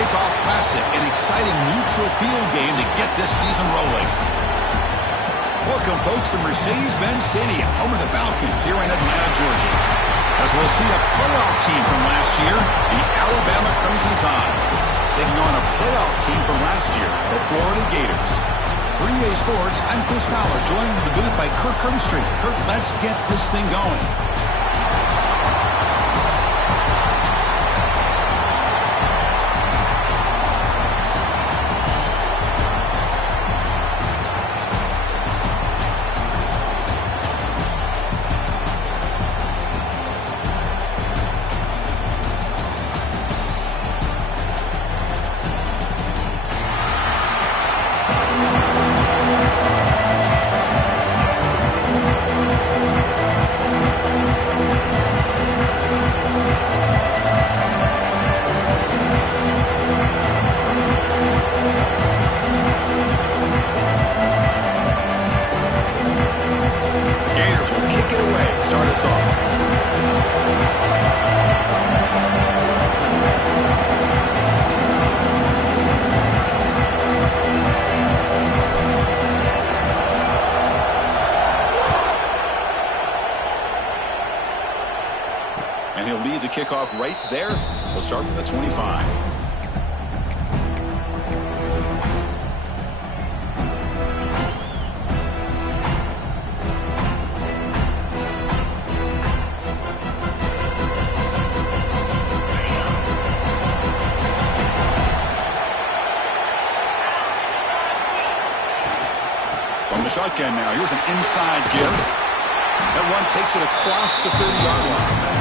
Kickoff Classic, an exciting neutral field game to get this season rolling. Welcome, folks, to Mercedes-Benz Stadium, home of the Falcons here in Atlanta, Georgia. As we'll see a playoff team from last year, the Alabama Crimson Tide, taking on a playoff team from last year, the Florida Gators. For EA Sports, I'm Chris Fowler, joined in the booth by Kirk Herbstreit. Kirk, let's get this thing going. And he'll lead the kickoff right there. He'll start from the 25. From the shotgun now, here's an inside give. That one takes it across the 30-yard line.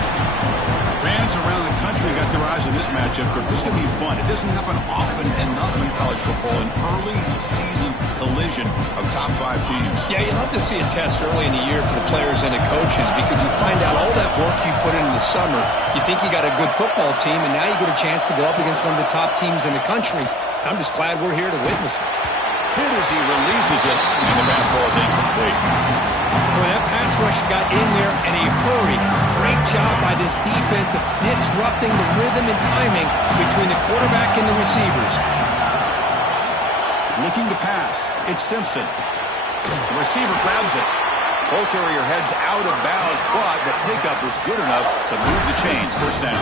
Fans around the country got their eyes on this matchup. This is going to be fun. It doesn't happen often enough in college football, an early season collision of top 5 teams. Yeah, you love to see a test early in the year for the players and the coaches because you find out all that work you put in the summer. You think you got a good football team, and now you get a chance to go up against one of the top teams in the country. I'm just glad we're here to witness it. Hit as he releases it, and the pass ball is incomplete. Boy, that pass rush got in there in a hurry. Great job by this defense of disrupting the rhythm and timing between the quarterback and the receivers. Looking to pass. It's Simpson. The receiver grabs it. Ball carrier heads out of bounds, but the pickup was good enough to move the chains. First down.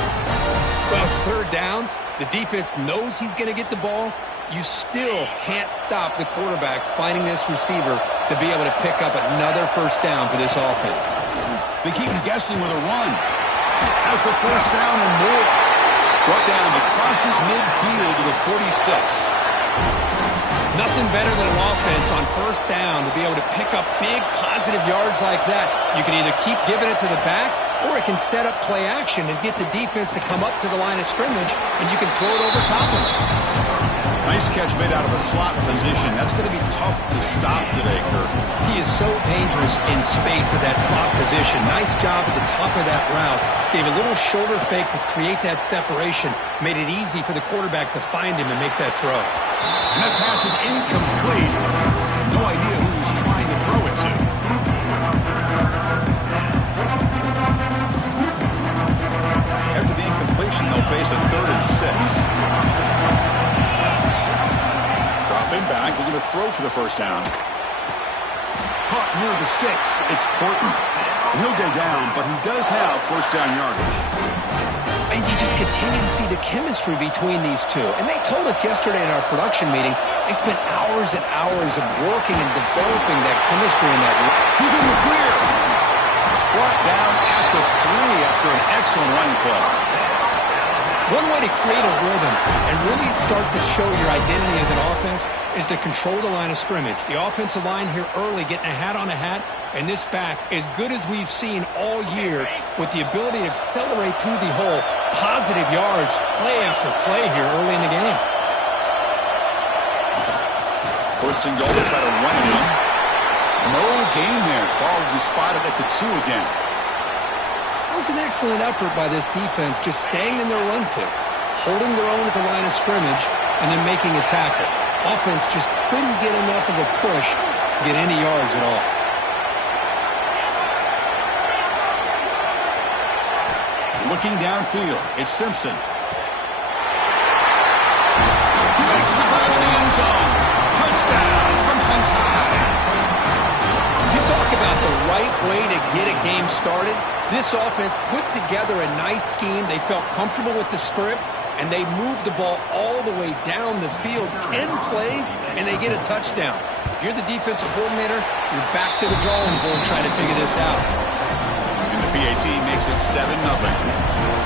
Well, it's third down. The defense knows he's going to get the ball. You still can't stop the quarterback finding this receiver to be able to pick up another first down for this offense. They keep him guessing with a run. Has the first down and more. Brought down across his midfield to the 46. Nothing better than an offense on first down to be able to pick up big positive yards like that. You can either keep giving it to the back, or it can set up play action and get the defense to come up to the line of scrimmage, and you can throw it over top of it. Nice catch made out of a slot position. That's going to be tough to stop today, Kirk. He is so dangerous in space at that slot position. Nice job at the top of that route. Gave a little shoulder fake to create that separation. Made it easy for the quarterback to find him and make that throw. And that pass is incomplete. No idea who he's trying to throw it to. After the incompletion, they'll face a 3rd and 6. Back, looking to throw for the first down. Caught near the sticks. It's Porton. He'll go down, but he does have first down yardage. And you just continue to see the chemistry between these two. And they told us yesterday in our production meeting, they spent hours and hours of working and developing that chemistry in that. He's in the clear. Brought down at the 3 after an excellent running play. One way to create a rhythm and really start to show your identity as an offense is to control the line of scrimmage. The offensive line here early getting a hat on a hat, and this back as good as we've seen all year with the ability to accelerate through the hole. Positive yards, play after play here early in the game. First and goal to try to run it in. No gain there. Ball will be spotted at the 2 again. It was an excellent effort by this defense, just staying in their run fix, holding their own at the line of scrimmage, and then making a tackle. Offense just couldn't get enough of a push to get any yards at all. Looking downfield, it's Simpson. zone. Touchdown, Crimson Tide. If you talk about the right way to get a game started, this offense put together a nice scheme. They felt comfortable with the script, and they moved the ball all the way down the field. 10 plays, and they get a touchdown. If you're the defensive coordinator, you're back to the drawing board trying to figure this out. And the PAT makes it 7-0.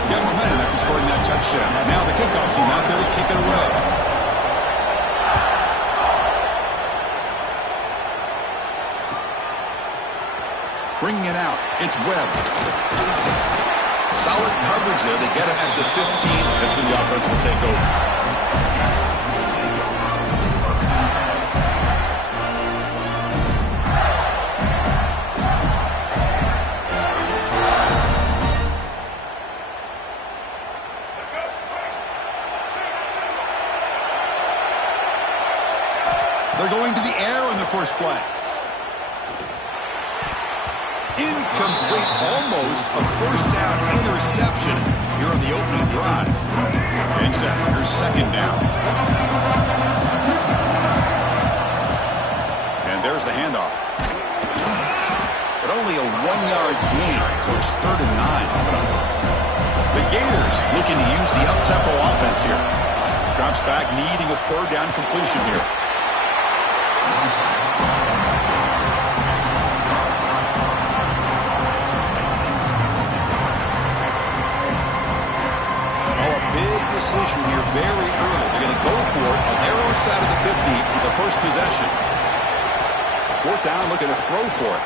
Got momentum after scoring that touchdown. Now the kickoff team out there to kick it away. Bringing it out, it's Webb. Solid coverage there. They get him at the 15. That's when the offense will take over. They're going to the air on the first play. Incomplete, almost a first down interception here on the opening drive. Exactly, here's second down. And there's the handoff. But only a 1-yard gain, so it's 3rd and 9. The Gators looking to use the up-tempo offense here. Drops back, needing a 3rd down completion here. Decision here very early. They're going to go for it on their own side of the 50, the first possession. 4th down, looking to throw for it.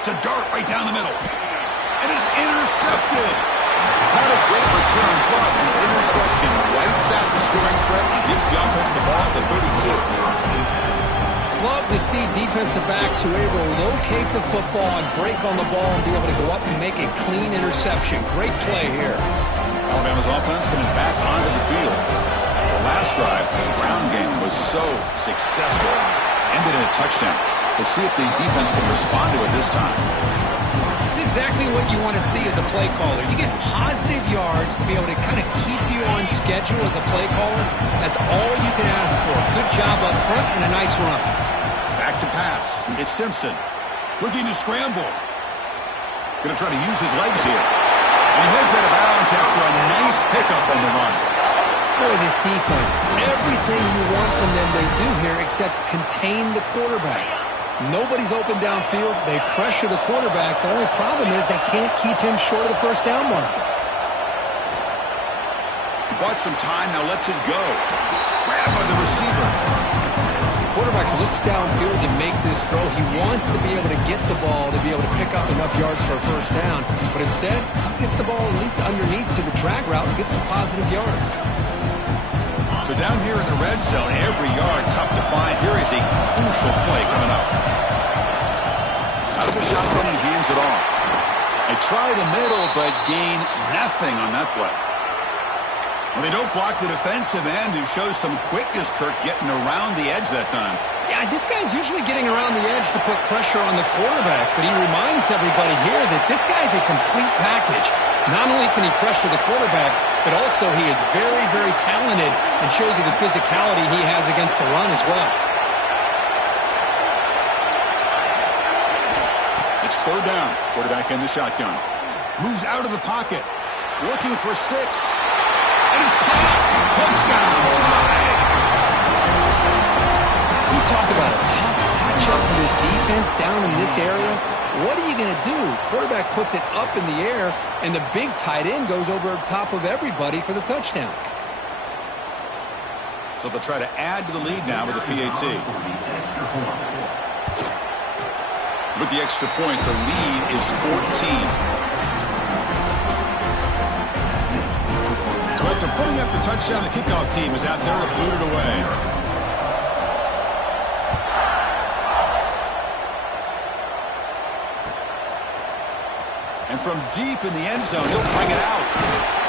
It's a dart right down the middle. And it's intercepted. Not a great return, but the interception wipes out the scoring threat and gives the offense the ball at the 32. Love to see defensive backs who are able to locate the football and break on the ball and be able to go up and make a clean interception. Great play here. Alabama's offense coming back onto the field. The last drive, the ground game was so successful. Ended in a touchdown. We'll see if the defense can respond to it this time. It's exactly what you want to see as a play caller. You get positive yards to be able to kind of keep you on schedule as a play caller. That's all you can ask for. Good job up front and a nice run. Back to pass. It's Simpson. Looking to scramble. Going to try to use his legs here. And he heads out of bounds after a nice pickup on the run. Boy, this defense, everything you want from them they do here except contain the quarterback. Nobody's open downfield. They pressure the quarterback. The only problem is they can't keep him short of the first down mark. He bought some time, now lets it go. Grabbed by the receiver. Quarterback looks downfield to make this throw. He wants to be able to get the ball to be able to pick up enough yards for a first down. But instead, he gets the ball at least underneath to the drag route and gets some positive yards. So down here in the red zone, every yard tough to find. Here is a crucial play coming up. Out of the shotgun, he hands it off. They try the middle, but gain nothing on that play. Well, they don't block the defensive end, who shows some quickness, Kirk, getting around the edge that time. Yeah, this guy's usually getting around the edge to put pressure on the quarterback, but he reminds everybody here that this guy's a complete package. Not only can he pressure the quarterback, but also he is very, very talented and shows you the physicality he has against the run as well. It's 3rd down. Quarterback in the shotgun. Moves out of the pocket. Looking for 6. And it's caught. Touchdown. Tie. You talk about a tough matchup for this defense down in this area. What are you going to do? Quarterback puts it up in the air, and the big tight end goes over top of everybody for the touchdown. So they'll try to add to the lead now with the PAT. With the extra point, the lead is 14. So after putting up the touchdown, the kickoff team is out there to boot it away. And from deep in the end zone, he'll bring it out.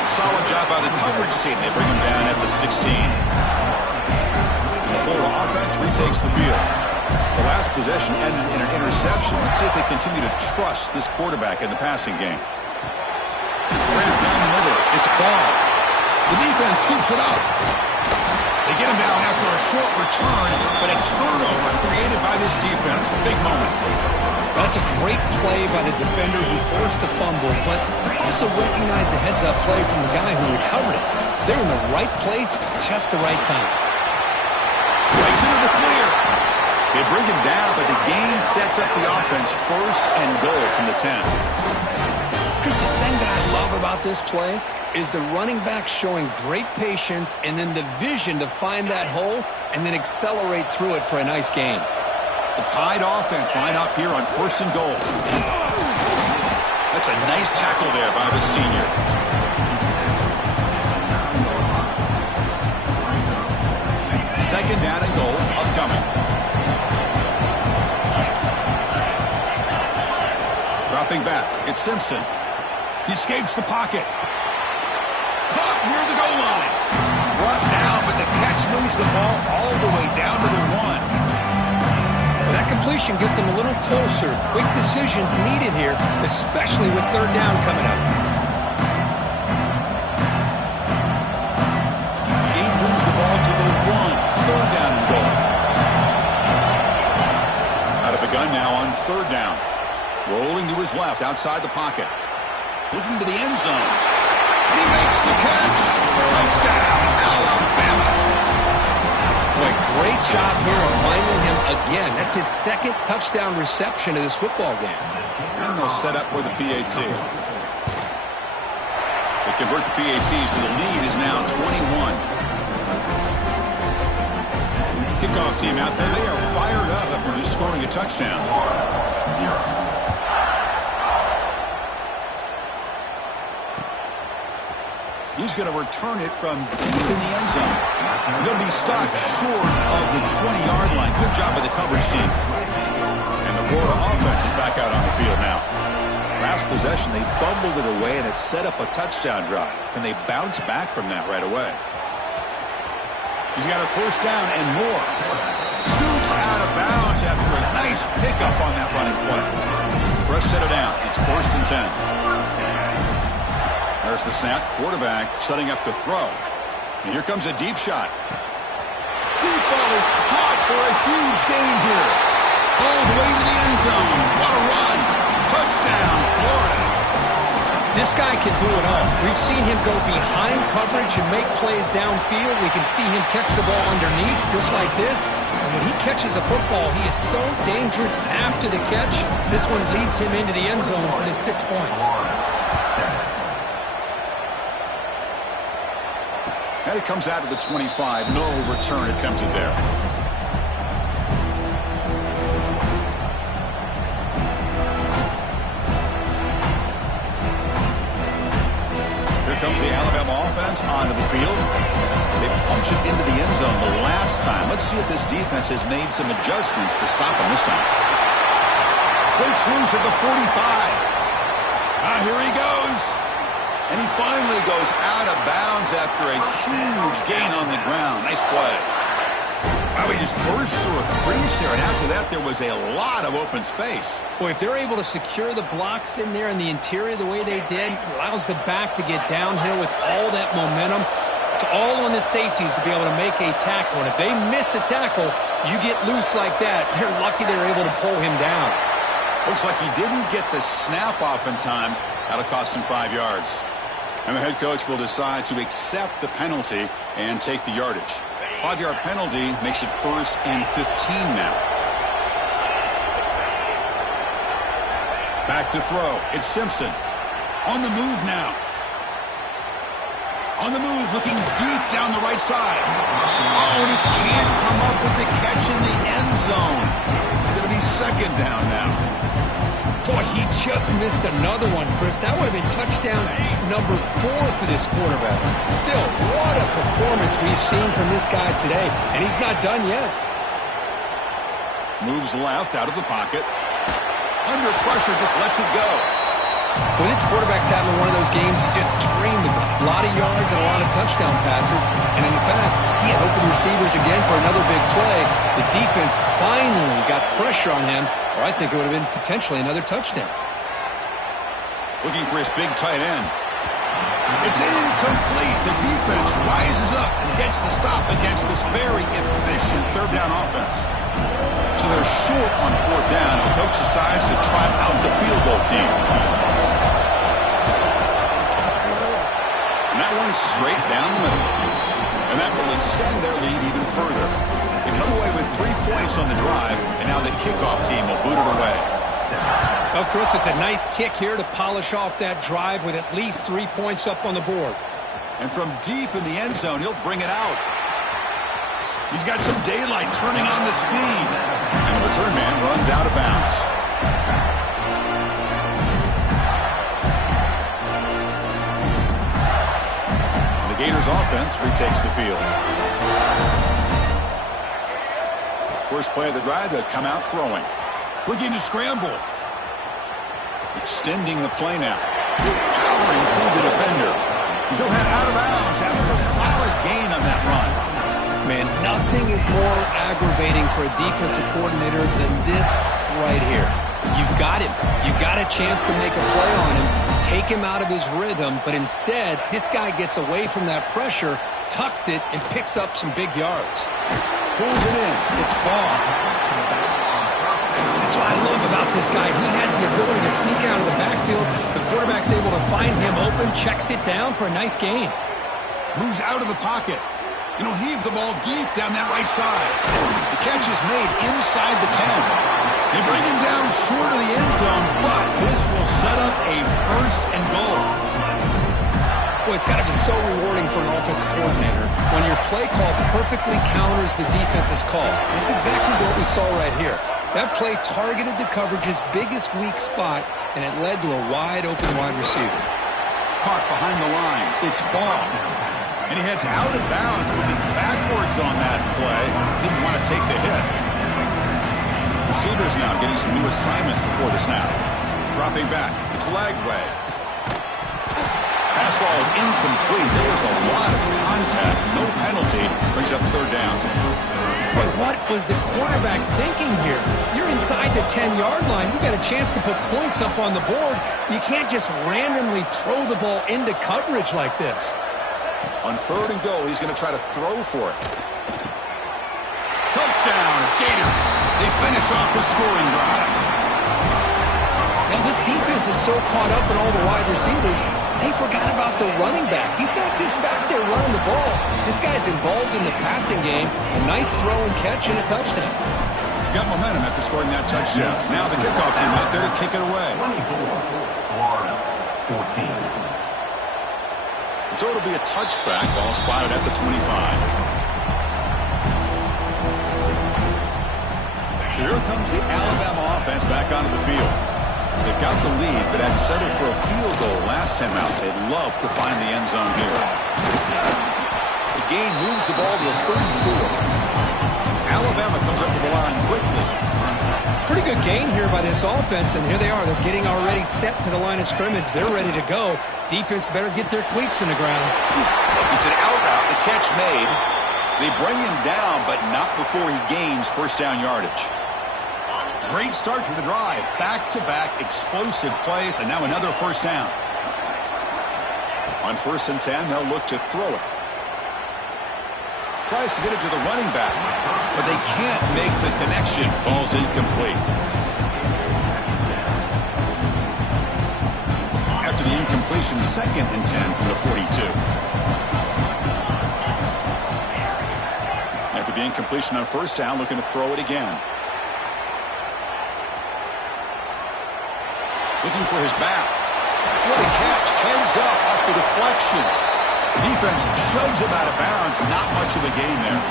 Solid job by the coverage team. They bring him down at the 16. The Florida offense retakes the field. The last possession ended in an interception. Let's see if they continue to trust this quarterback in the passing game. Grant down the middle. It's ball. The defense scoops it up. They get him down after a short return, but a turnover created by this defense. Big moment. That's a great play by the defender who forced the fumble, but let's also recognize the heads-up play from the guy who recovered it. They're in the right place, just the right time. Breaks into the clear. They bring him down, but the gain sets up the offense first and goal from the 10. Chris, the thing that I love about this play is the running back showing great patience and then the vision to find that hole and then accelerate through it for a nice gain. The Tide offense line up here on first and goal. That's a nice tackle there by the senior. Second down and goal upcoming. Dropping back, it's Simpson. He escapes the pocket. Caught near the goal line. Brought down, but the catch moves the ball all the way down to the 1. That completion gets him a little closer. Quick decisions needed here, especially with third down coming up. He moves the ball to the 1. Third down and goal. Out of the gun now on third down. Rolling to his left outside the pocket. Looking to the end zone. And he makes the catch. Touchdown, Alabama. Boy, great job here of finding him again. That's his second touchdown reception of this football game. And they'll set up for the PAT. They convert the PAT, so the lead is now 21. Kickoff team out there, they are fired up after just scoring a touchdown. He's going to return it from deep in the end zone. He'll be stuck short of the 20-yard line. Good job by the coverage team. And the Florida offense is back out on the field now. Last possession, they fumbled it away, and it set up a touchdown drive. Can they bounce back from that right away? He's got a first down and more. Scoots out of bounds after a nice pickup on that running play. Fresh set of downs. It's first and 10. There's the snap. Quarterback setting up to throw. And here comes a deep shot. Deep ball is caught for a huge gain here. All the way to the end zone. What a run. Touchdown, Florida. This guy can do it all. We've seen him go behind coverage and make plays downfield. We can see him catch the ball underneath just like this. And when he catches a football, he is so dangerous after the catch. This one leads him into the end zone for the 6 points. And it comes out of the 25. No return attempted there. Here comes the Alabama offense onto the field. They punch it into the end zone the last time. Let's see if this defense has made some adjustments to stop him this time. Breaks loose at the 45. Here he goes. And he finally goes out of bounds after a huge gain on the ground. Nice play. Wow, he just burst through a crease there, and after that, there was a lot of open space. Boy, if they're able to secure the blocks in there in the interior the way they did, allows the back to get downhill with all that momentum. It's all on the safeties to be able to make a tackle. And if they miss a tackle, you get loose like that. They're lucky they're able to pull him down. Looks like he didn't get the snap off in time. That'll cost him 5 yards. And the head coach will decide to accept the penalty and take the yardage. 5-yard penalty makes it first and 15 now. Back to throw. It's Simpson. On the move now. On the move, looking deep down the right side. Oh, and he can't come up with the catch in the end zone. It's going to be second down now. Boy, he just missed another one, Chris. That would have been touchdown number 4 for this quarterback. Still, what a performance we've seen from this guy today, and he's not done yet. Moves left out of the pocket. Under pressure, just lets it go. Well, this quarterback's having one of those games you just dreamed about. A lot of yards and a lot of touchdown passes. And in fact, he had open receivers again for another big play. The defense finally got pressure on him, or I think it would have been potentially another touchdown. Looking for his big tight end. It's incomplete. The defense rises up and gets the stop against this very efficient third down offense. So they're short on fourth down, and the coach decides to try out the field goal team. And that one's straight down the middle. And that will extend their lead even further. They come away with 3 points on the drive, and now the kickoff team will boot it away. Well, Chris, it's a nice kick here to polish off that drive with at least 3 points up on the board. And from deep in the end zone, he'll bring it out. He's got some daylight turning on the speed. And the return man runs out of bounds. And the Gators offense retakes the field. First play of the drive, they'll come out throwing. Looking to scramble. Extending the play now. Powering through the defender. He'll head out of bounds after a solid gain on that run. Man, nothing is more aggravating for a defensive coordinator than this right here. You've got him. You've got a chance to make a play on him, take him out of his rhythm, but instead, this guy gets away from that pressure, tucks it, and picks up some big yards. Pulls it in. It's ball. That's what I love about this guy. He has the ability to sneak out of the backfield. The quarterback's able to find him open, checks it down for a nice gain. Moves out of the pocket. And he'll heave the ball deep down that right side. The catch is made inside the 10. They bring him down short of the end zone, but this will set up a first and goal. Boy, it's got to be so rewarding for an offensive coordinator when your play call perfectly counters the defense's call. That's exactly what we saw right here. That play targeted the coverage's biggest weak spot, and it led to a wide-open wide receiver. Caught behind the line. It's ball. And he heads out of bounds, moving backwards on that play. Didn't want to take the hit. Receivers now getting some new assignments before the snap. Dropping back. It's leg way. Pass ball is incomplete. There was a lot of contact. No penalty. Brings up third down. Boy, what was the quarterback thinking here? You're inside the 10-yard line. You got a chance to put points up on the board. You can't just randomly throw the ball into coverage like this. On third and goal, he's going to try to throw for it. Touchdown, Gators. They finish off the scoring drive. Now, this defense is so caught up in all the wide receivers, they forgot about the running back. He's not just back there running the ball. This guy's involved in the passing game. A nice throw and catch and a touchdown. Got momentum after scoring that touchdown. Now the kickoff team out there to kick it away. 24, Florida, 14. So it'll be a touchback, ball spotted at the 25. So here comes the Alabama offense back onto the field. They've got the lead, but had settled for a field goal last time out. They'd love to find the end zone here. The gain moves the ball to the 34. Alabama comes up to the line quickly. Pretty good gain here by this offense, and here they are. They're getting already set to the line of scrimmage. They're ready to go. Defense better get their cleats in the ground. It's an out route. The catch made. They bring him down, but not before he gains first down yardage. Great start to the drive. Back-to-back explosive plays, and now another first down. On 1st and 10, they'll look to throw it. Tries to get it to the running back, but they can't make the connection. Ball's incomplete. After the incompletion, 2nd and 10 from the 42. After the incompletion on first down, looking to throw it again. Looking for his back. What a catch. Heads up off the deflection. Defense shoves him out of bounds. Not much of a gain there.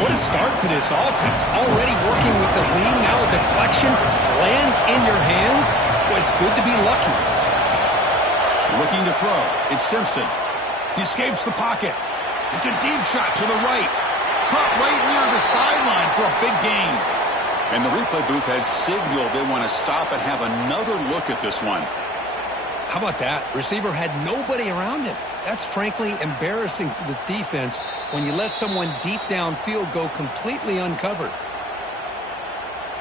What a start for this offense. Already working with the lead. Now a deflection lands in your hands. Well, it's good to be lucky. Looking to throw. It's Simpson. He escapes the pocket. It's a deep shot to the right. Caught right near the sideline for a big gain. And the replay booth has signaled they want to stop and have another look at this one. How about that? Receiver had nobody around him. That's frankly embarrassing for this defense when you let someone deep downfield go completely uncovered.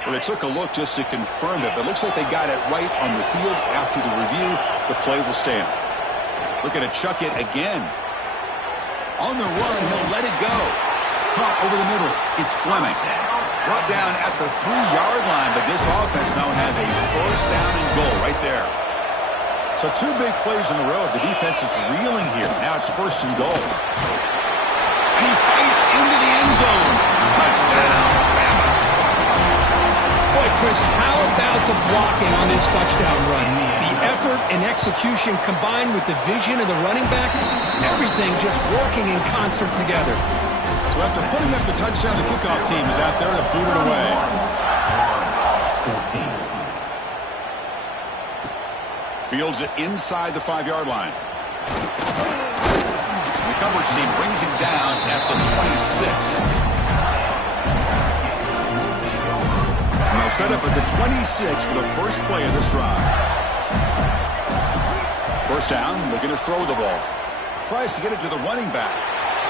Well, they took a look just to confirm it, but it looks like they got it right on the field. After the review, the play will stand. Looking to chuck it again. On the run, he'll let it go. Caught over the middle. It's Fleming. Brought down at the 3-yard line, but this offense now has a first down and goal right there. So 2 big plays in a row. The defense is reeling here. Now it's first and goal. And he fights into the end zone. Touchdown, Bama. Boy, Chris, how about the blocking on this touchdown run? The effort and execution combined with the vision of the running back, everything just working in concert together. So after putting up the touchdown, the kickoff team is out there to boot it away. 14. Fields it inside the 5-yard line. The coverage team brings him down at the 26. And they'll set up at the 26 for the first play of this drive. First down, looking to throw the ball. Tries to get it to the running back.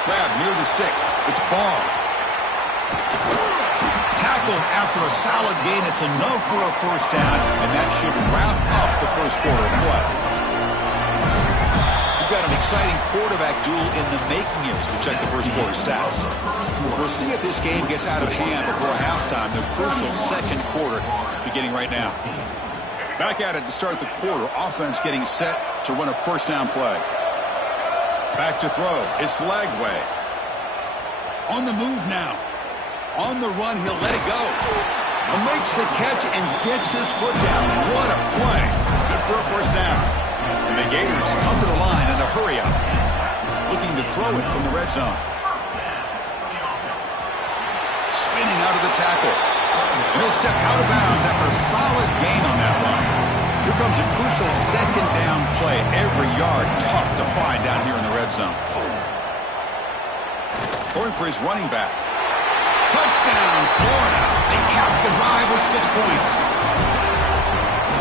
Grab near the sticks. It's Ball. Tackled after a solid gain. It's enough for a first down, and that should wrap up the first quarter of play. We've got an exciting quarterback duel in the making here as we check the first quarter stats. We'll see if this game gets out of hand before halftime. The crucial second quarter beginning right now. Back at it to start the quarter. Offense getting set to run a first down play. Back to throw. It's Lagway. On the move now. On the run, he'll let it go. Makes the catch and gets his foot down. What a play. Good for a first down. And the Gators come to the line in a hurry up. Looking to throw it from the red zone. Spinning out of the tackle. And he'll step out of bounds after a solid gain on that run. Here comes a crucial second down play. Every yard tough to find down here in the red zone. Throwing for his running back. Touchdown, Florida. They cap the drive with 6 points.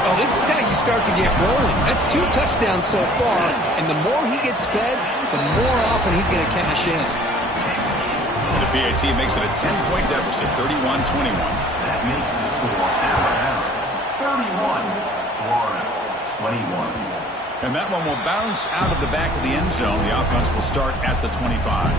Oh, this is how you start to get rolling. That's 2 touchdowns so far, and the more he gets fed, the more often he's going to cash in. The PAT makes it a 10-point deficit, 31-21. That makes the score Alabama 31. Florida 21. And that one will bounce out of the back of the end zone. The offense will start at the 25.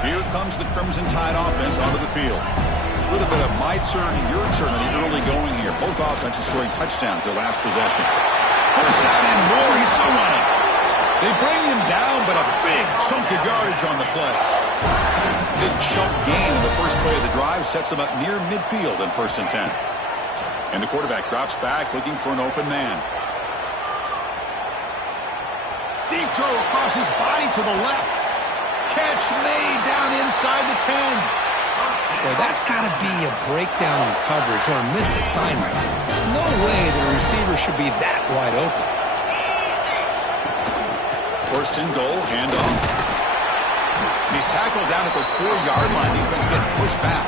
Here comes the Crimson Tide offense onto the field. A little bit of my turn and your turn in the early going here. Both offenses scoring touchdowns their last possession. First down and more. He's still running. They bring him down, but a big chunk of yardage on the play. Big chunk gain in the first play of the drive sets him up near midfield in 1st and 10. And the quarterback drops back looking for an open man. Deep throw across his body to the left. Catch made down inside the 10. Boy, that's got to be a breakdown in coverage or a missed assignment. There's no way the receiver should be that wide open. First and goal, handoff. He's tackled down at the 4-yard line. Defense getting pushed back.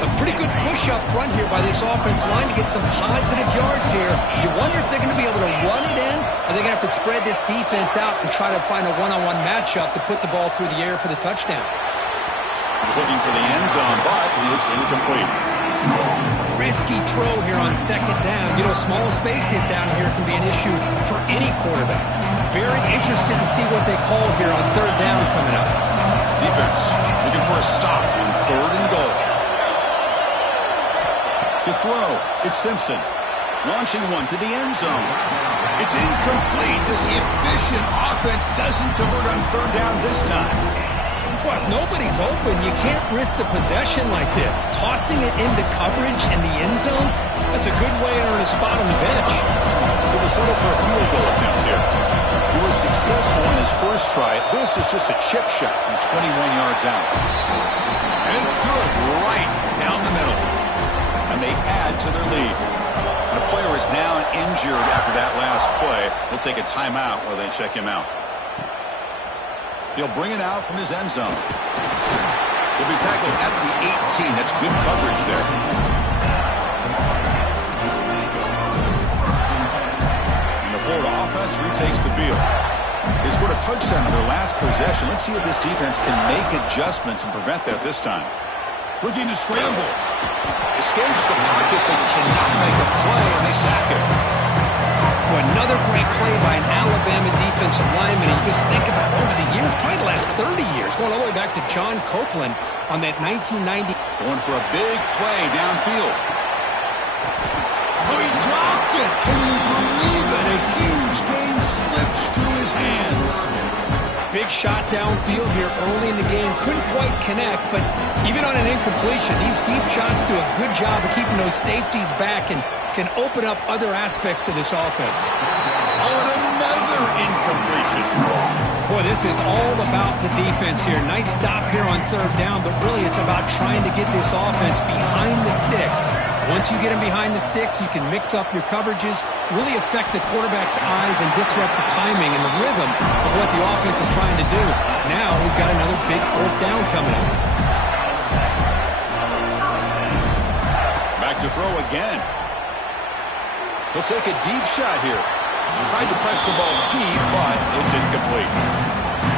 A pretty good push up front here by this offense line to get some positive yards here. You wonder if they're going to be able to run it in, or they're going to have to spread this defense out and try to find a one-on-one matchup to put the ball through the air for the touchdown. He's looking for the end zone, but it's incomplete. Risky throw here on second down. You know, small spaces down here can be an issue for any quarterback. Very interested to see what they call here on third down coming up. Defense looking for a stop on 3rd and goal. To throw, it's Simpson. Launching one to the end zone. It's incomplete. This efficient offense doesn't convert on 3rd down this time. Well, if nobody's open, you can't risk the possession like this. Tossing it into coverage in the end zone, that's a good way to earn a spot on the bench. So they settle for a field goal attempt here. He was successful on his first try. This is just a chip shot from 21 yards out. And it's good right down the middle. And they add to their lead. The player is down injured after that last play. We'll take a timeout while they check him out. He'll bring it out from his end zone. He'll be tackled at the 18. That's good coverage there. And the Florida offense retakes the field. They scored a touchdown in their last possession. Let's see if this defense can make adjustments and prevent that this time. Looking to scramble. Escapes the pocket, but cannot make a play, and they sack him. Another great play by an Alabama defensive lineman. And you just think about over the years, probably the last 30 years, going all the way back to John Copeland on that 1990. Going for a big play downfield. Oh, he dropped it. Can you believe it? A huge game slips through his hands. Big shot downfield here early in the game. Couldn't quite connect, but even on an incompletion, these deep shots do a good job of keeping those safeties back and can open up other aspects of this offense. Oh, and another incompletion. Boy, this is all about the defense here. Nice stop here on third down, but really it's about trying to get this offense behind the sticks. Once you get them behind the sticks, you can mix up your coverages, really affect the quarterback's eyes and disrupt the timing and the rhythm of what the offense is trying to do. Now we've got another big fourth down coming up. Back to throw again. He'll take a deep shot here. Tried to press the ball deep, but it's incomplete.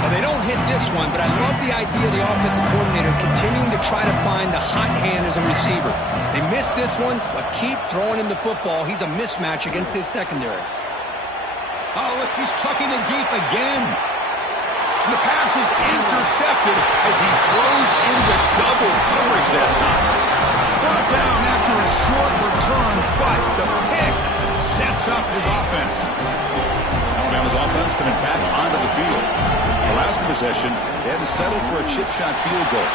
Well, they don't hit this one, but I love the idea of the offensive coordinator continuing to try to find the hot hand as a receiver. They missed this one, but keep throwing him the football. He's a mismatch against his secondary. Oh, look, he's trucking it deep again. The pass is intercepted as he throws into double coverage that time. Brought down after a short return, but the pick sets up his offense. Alabama's offense coming back onto the field. The last possession, they had to settle for a chip shot field goal.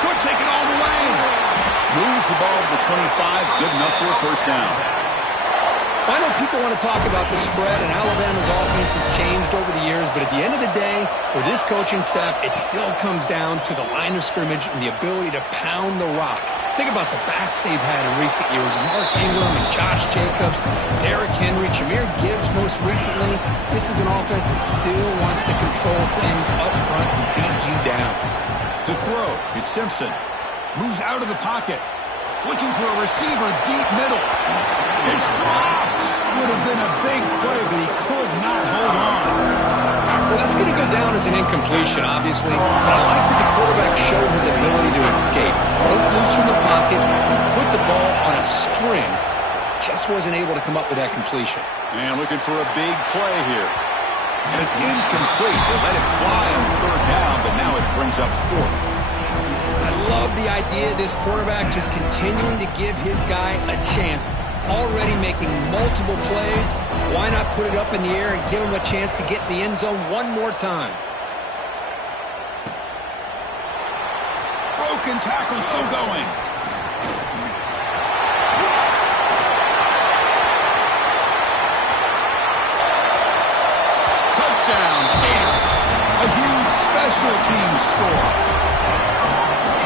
Could take it all the way. Moves the ball to the 25, good enough for a first down. I know people want to talk about the spread, and Alabama's offense has changed over the years, but at the end of the day, for this coaching staff, it still comes down to the line of scrimmage and the ability to pound the rock. Think about the backs they've had in recent years. Mark Ingram and Josh Jacobs, Derrick Henry, Jahmyr Gibbs most recently. This is an offense that still wants to control things up front and beat you down. To throw, it's Simpson. Moves out of the pocket. Looking for a receiver deep middle. It's dropped. Would have been a big play, but he could not hold on. Well, that's going to go down as an incompletion, obviously, but I like that the quarterback showed his ability to escape. Broke loose from the pocket and put the ball on a string. Just wasn't able to come up with that completion. And looking for a big play here. And it's incomplete. They let it fly on third down, but now it brings up fourth. I love the idea of this quarterback just continuing to give his guy a chance. Already making multiple plays. Why not put it up in the air and give him a chance to get in the end zone one more time? Broken tackle, still going. Touchdown, Bears. A huge special teams score.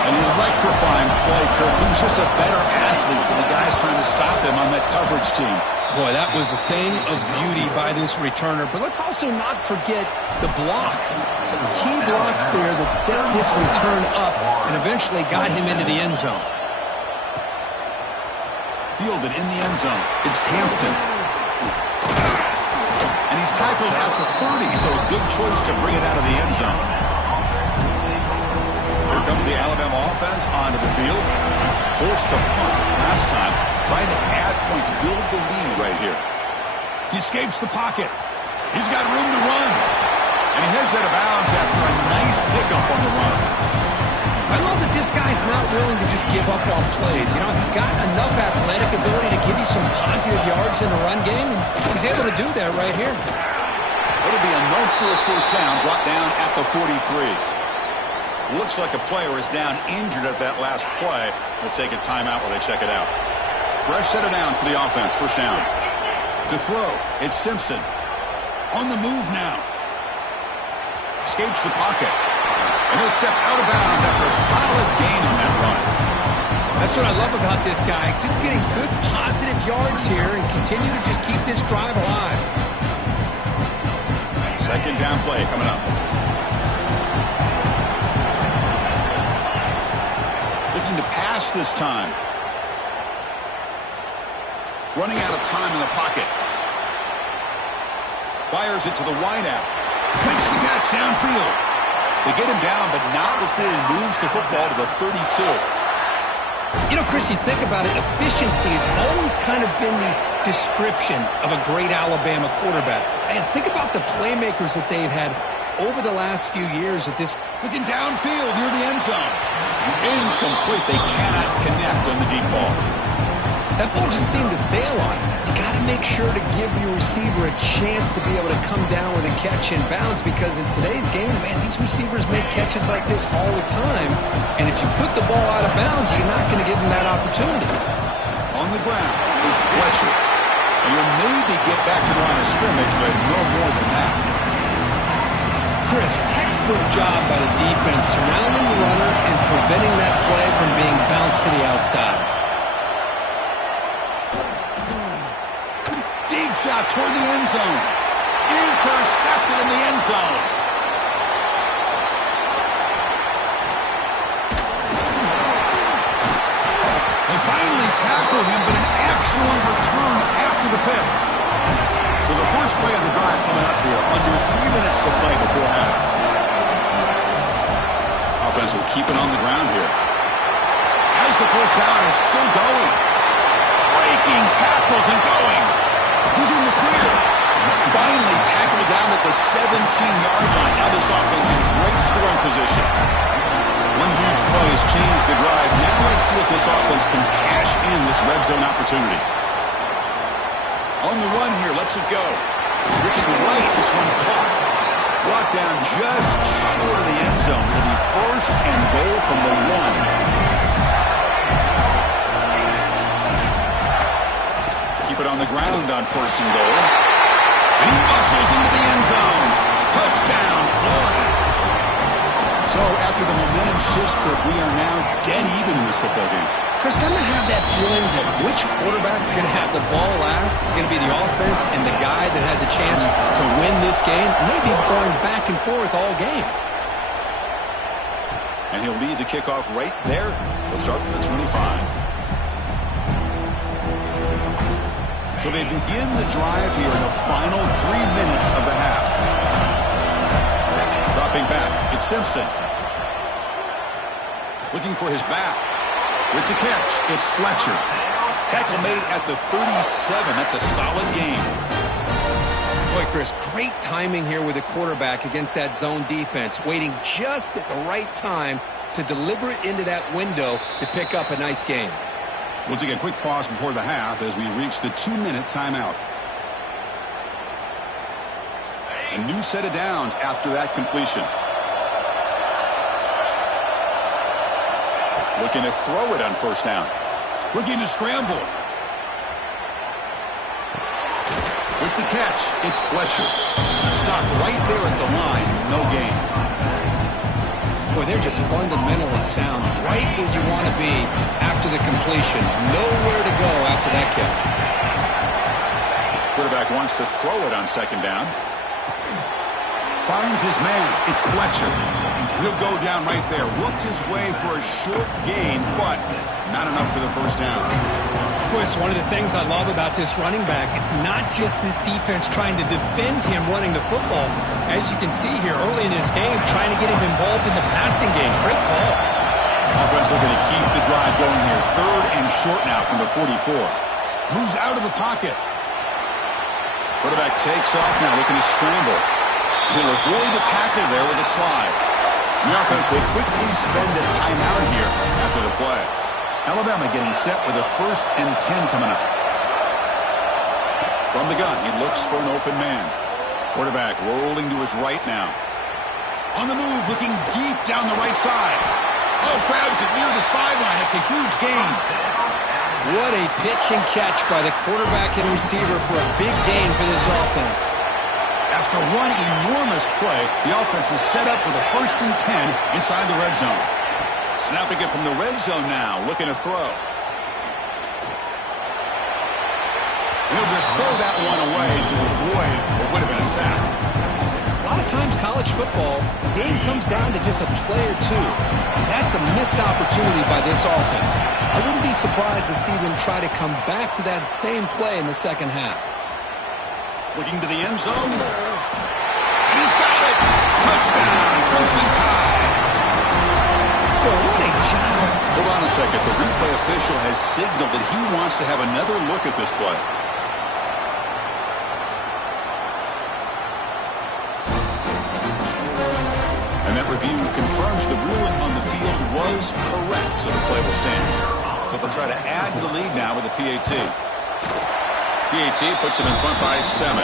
An electrifying play, Kirk. He was just a better athlete than the guys trying to stop him on that coverage team. Boy, that was a thing of beauty by this returner. But let's also not forget the blocks. Some key blocks there that set this return up and eventually got him into the end zone. Fielded in the end zone. It's Hampton. And he's tackled at the 30, so a good choice to bring it out of the end zone. Here comes the Alabama offense onto the field. Forced to punt last time. Trying to add points, build the lead right here. He escapes the pocket. He's got room to run. And he heads out of bounds after a nice pickup on the run. I love that this guy's not willing to just give up on plays. You know, he's got enough athletic ability to give you some positive yards in the run game, and he's able to do that right here. It'll be enough for a first down, brought down at the 43. Looks like a player is down injured at that last play. We'll take a timeout while they check it out. Fresh set of downs for the offense. First down. To throw, it's Simpson. On the move now. Escapes the pocket. And he'll step out of bounds after a solid gain on that run. That's what I love about this guy. Just getting good positive yards here and continue to just keep this drive alive. Second down play coming up. Looking to pass this time. Running out of time in the pocket. Fires it to the wideout. Makes the catch downfield. They get him down, but not before he moves the football to the 32. You know, Chris, you think about it, efficiency has always kind of been the description of a great Alabama quarterback. And think about the playmakers that they've had over the last few years at this. Looking downfield near the end zone. Incomplete. They cannot connect on the deep ball. That ball just seemed to sail on it. You got to make sure to give your receiver a chance to be able to come down with a catch and bounce, because in today's game, man, these receivers make catches like this all the time. And if you put the ball out of bounds, you're not going to give them that opportunity. On the ground, it's Fletcher. And you'll maybe get back to the line of scrimmage, but no more than that. Chris, textbook job by the defense surrounding the runner and preventing that play from being bounced to the outside. Deep shot toward the end zone. Intercepted in the end zone. They finally tackled him, but an excellent return after the pick. So the first play of the drive coming up here, under 3 minutes to play before half. Offense will keep it on the ground here. As the first down is still going. Breaking tackles and going. Who's in the clear? Finally tackled down at the 17-yard line. Now this offense in great scoring position. One huge play has changed the drive. Now let's see if this offense can cash in this red zone opportunity. On the run here, lets it go. Looking right, this one caught. Brought down just short of the end zone. It'll be first and goal from the 1. Keep it on the ground on first and goal. And he muscles into the end zone. Touchdown, Florida. So after the momentum shifts, Kurt, we are now dead even in this football game. Chris, I'm going to have that feeling that which quarterback's going to have the ball last is going to be the offense, and the guy that has a chance to win this game may be going back and forth all game. And he'll lead the kickoff right there. He'll start from the 25. So they begin the drive here in the final 3 minutes of the half. Dropping back, it's Simpson. Looking for his back. With the catch, it's Fletcher. Tackle made at the 37. That's a solid gain. Boy, Chris, great timing here with the quarterback against that zone defense, waiting just at the right time to deliver it into that window to pick up a nice gain. We'll take a quick pause before the half as we reach the 2-minute timeout. A new set of downs after that completion. Looking to throw it on first down. Looking to scramble. With the catch, it's Fletcher. Stopped right there at the line. No gain. Boy, they're just fundamentally sound. Right where you want to be after the completion. Nowhere to go after that catch. Quarterback wants to throw it on second down. Finds his man. It's Fletcher. He'll go down right there. Worked his way for a short gain, but not enough for the first down. Boy, it's one of the things I love about this running back. It's not just this defense trying to defend him running the football. As you can see here early in this game, trying to get him involved in the passing game. Great call. Offense looking to keep the drive going here. Third and short now from the 44. Moves out of the pocket. Quarterback takes off now, looking to scramble. He'll avoid a tackle there with a slide. The offense will quickly spend a timeout here after the play. Alabama getting set with a 1st and 10 coming up. From the gun, he looks for an open man. Quarterback rolling to his right now. On the move, looking deep down the right side. Oh, grabs it near the sideline. It's a huge gain. What a pitch and catch by the quarterback and receiver for a big gain for this offense. After one enormous play, the offense is set up with a 1st and 10 inside the red zone. Snapping it from the red zone now, looking to throw. He'll just throw that one away to avoid what would have been a sack. A lot of times college football, the game comes down to just a play or two. And that's a missed opportunity by this offense. I wouldn't be surprised to see them try to come back to that same play in the second half. Looking to the end zone. And he's got it. Touchdown, Crimson Tide. Boy, what a job of Hold on a second. The replay official has signaled that he wants to have another look at this play. And that review confirms the ruling on the field was correct, so the play will stand. So they'll try to add to the lead now with a PAT. PAT puts them in front by 7.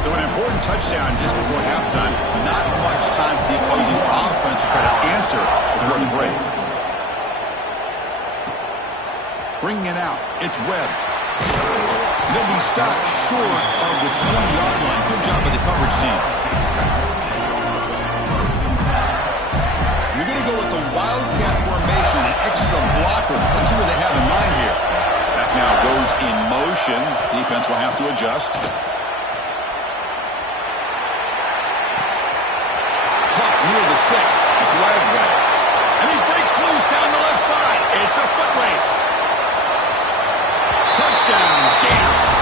So an important touchdown just before halftime. Not much time for the opposing offense to try to answer before the break. Bringing it out. It's Webb. They'll be stopped short of the 20-yard line. Good job by the coverage team. You're going to go with the Wildcat formation, an extra blocker. Let's see what they have in mind here. Back now goes in motion. Defense will have to adjust. Near the sticks. It's Wagway. And he breaks loose down the left side. It's a foot race. Touchdown, Gators.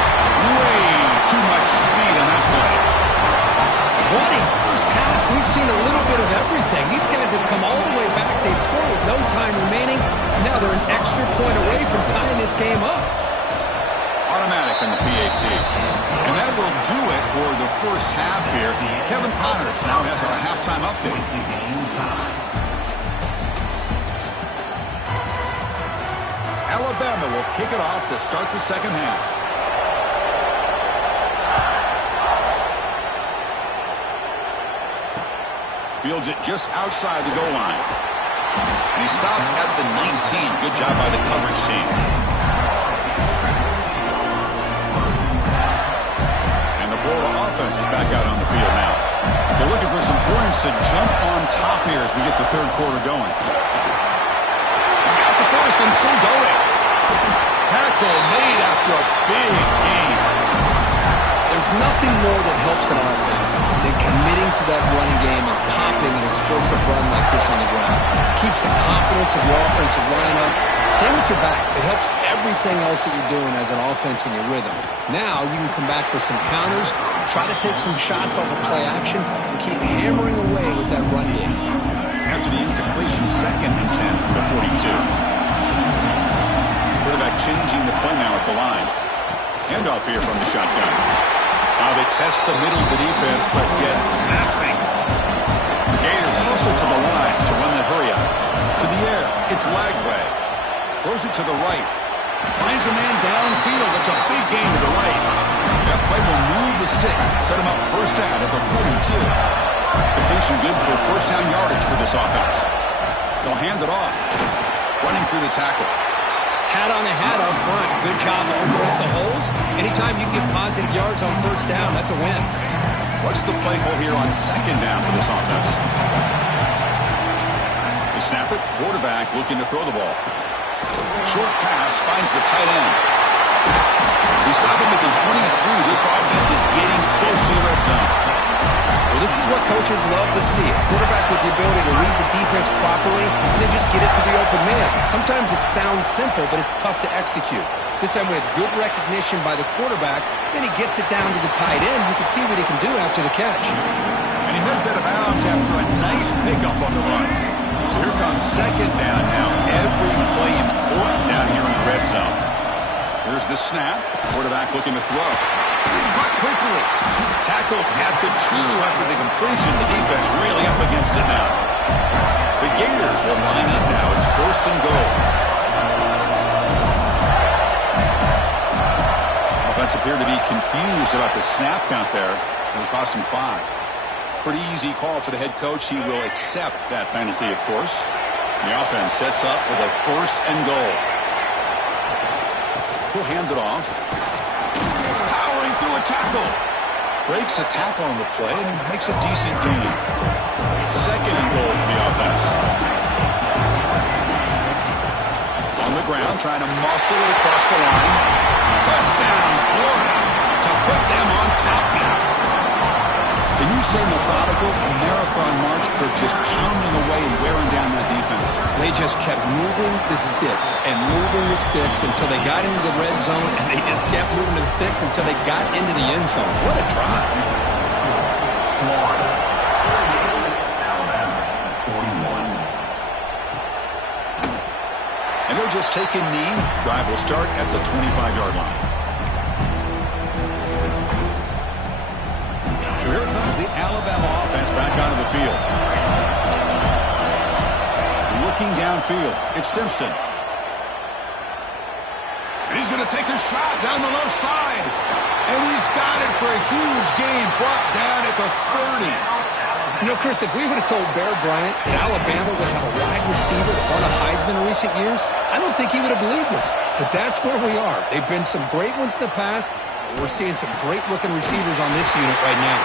Way too much speed on that play. What a first half. We've seen a little bit of everything. These guys have come all the way back. They scored with no time remaining. Now they're an extra point away from tying this game up. Automatic on the PAT. And that will do it for the first half here. Kevin Connors now has our halftime update. Alabama will kick it off to start the second half. Fields it just outside the goal line. And he stopped at the 19. Good job by the coverage team. Florida offense is back out on the field now. They're looking for some points to jump on top here as we get the third quarter going. He's got the first and still going. Tackle made after a big gain. There's nothing more that helps an offense than committing to that running game and popping an explosive run like this on the ground. Keeps the confidence of your offensive line up. Same with your back. It helps everything else that you're doing as an offense in your rhythm. Now you can come back with some counters, try to take some shots off of play action, and keep hammering away with that run game. After the incompletion, 2nd and 10 from the 42. Quarterback changing the play now at the line. Handoff here from the shotgun. Now they test the middle of the defense, but get nothing. The Gators hustle to the line to run the hurry up. To the air, it's Lagway. Throws it to the right. Finds a man downfield. That's a big gain to the right. That play will move the sticks. Set him up first down at the 42. Completion good for first down yardage for this offense. They'll hand it off. Running through the tackle. Hat on a hat up front. Good job to open up the holes. Anytime you get positive yards on first down, that's a win. What's the play call here on second down for this offense? They snap it. Quarterback looking to throw the ball. Short pass finds the tight end. We stop him at the 23. This offense is getting close to the red zone. Well, this is what coaches love to see. A quarterback with the ability to read the defense properly and then just get it to the open man. Sometimes it sounds simple, but it's tough to execute. This time we have good recognition by the quarterback. Then he gets it down to the tight end. You can see what he can do after the catch. And he heads out of bounds after a nice pickup on the run. So here comes second down now. Every play important down here in the red zone. Here's the snap. Quarterback looking to throw. Caught quickly. Tackled at the 2 after the completion. The defense really up against it now. The Gators will line up now. It's first and goal. Offense appeared to be confused about the snap count there. It'll cost him 5. Pretty easy call for the head coach. He will accept that penalty, of course. The offense sets up with a first and goal. He'll hand it off. Powering through a tackle. Breaks a tackle on the play and makes a decent gain. Second and goal for the offense. On the ground, trying to muscle it across the line. Touchdown, Florida, to put them on top now. Can you say methodical? A marathon march, Kirk, just pounding away and wearing down that defense. They just kept moving the sticks and moving the sticks until they got into the red zone, and they just kept moving the sticks until they got into the end zone. What a drive. Florida. Alabama, 41. he'll just take a knee. Drive will start at the 25-yard line. So here comes the Alabama offense back onto the field. Looking downfield, it's Simpson. And he's going to take a shot down the left side. And he's got it for a huge gain, brought down at the 30. You know, Chris, if we would have told Bear Bryant that Alabama would have a wide receiver that won a Heisman in recent years, I don't think he would have believed us. But that's where we are. They've been some great ones in the past. We're seeing some great-looking receivers on this unit right now.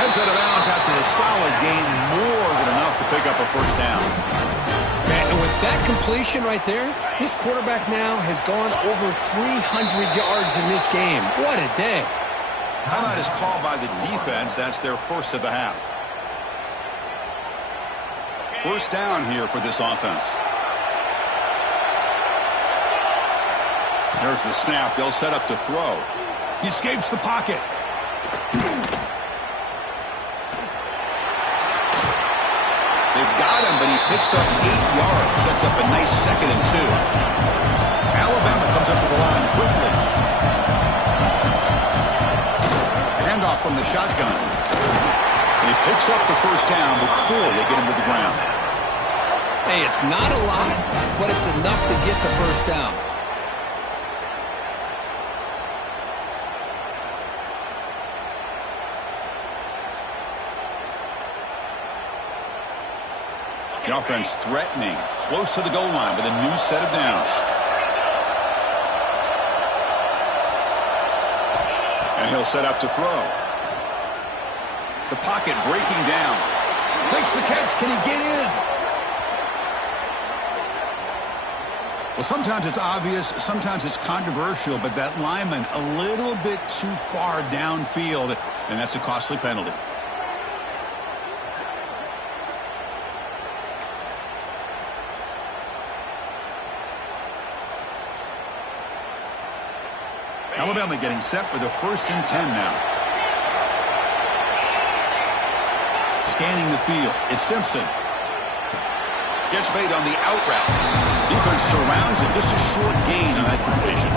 Heads out of bounds after a solid gain, more than enough to pick up a first down. Man, and with that completion right there, this quarterback now has gone over 300 yards in this game. What a day. Timeout is called by the defense. That's their first of the half. First down here for this offense. There's the snap. They'll set up to throw. He escapes the pocket. They've got him, but he picks up 8 yards. Sets up a nice 2nd and 2. Alabama comes up to the line quickly. Handoff from the shotgun. And he picks up the first down before they get him to the ground. Hey, it's not a lot, but it's enough to get the first down. The offense threatening, close to the goal line with a new set of downs. And he'll set up to throw. The pocket breaking down. Makes the catch. Can he get in? Well, sometimes it's obvious, sometimes it's controversial, but that lineman a little bit too far downfield, and that's a costly penalty. Alabama getting set for the 1st and 10 now. Scanning the field. It's Simpson. Gets made on the out route. Defense surrounds it. Just a short gain on that completion.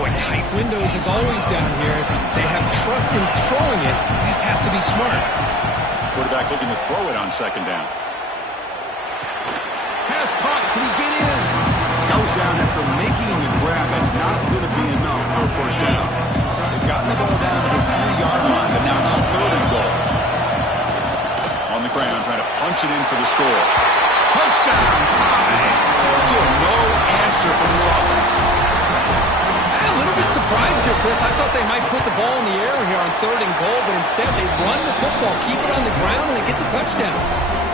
Boy, tight windows as always down here. They have trust in throwing it. You just have to be smart. Quarterback looking to throw it on 2nd down. Pass caught. Can he get in? Goes down after making the grab. That's not going to be enough for a first down. They've gotten the ball down to the 3-yard line, but now it's 3rd and goal. On the ground, trying to punch it in for the score. Touchdown, tie. Still no answer for this offense. A little bit surprised here, Chris. I thought they might put the ball in the air here on 3rd and goal, but instead they run the football, keep it on the ground, and they get the touchdown.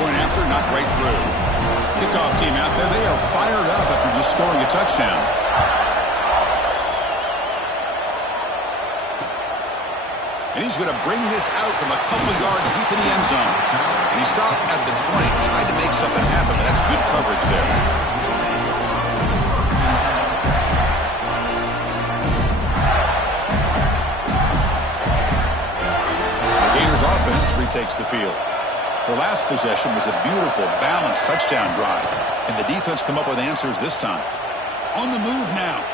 Point after, knocked right through. Kickoff team out there, they are fired up after just scoring a touchdown. And he's going to bring this out from a couple of yards deep in the end zone. And he stopped at the 20, tried to make something happen, but that's good coverage there. The Gators offense retakes the field. Their last possession was a beautiful, balanced touchdown drive. And the defense come up with answers this time. On the move now.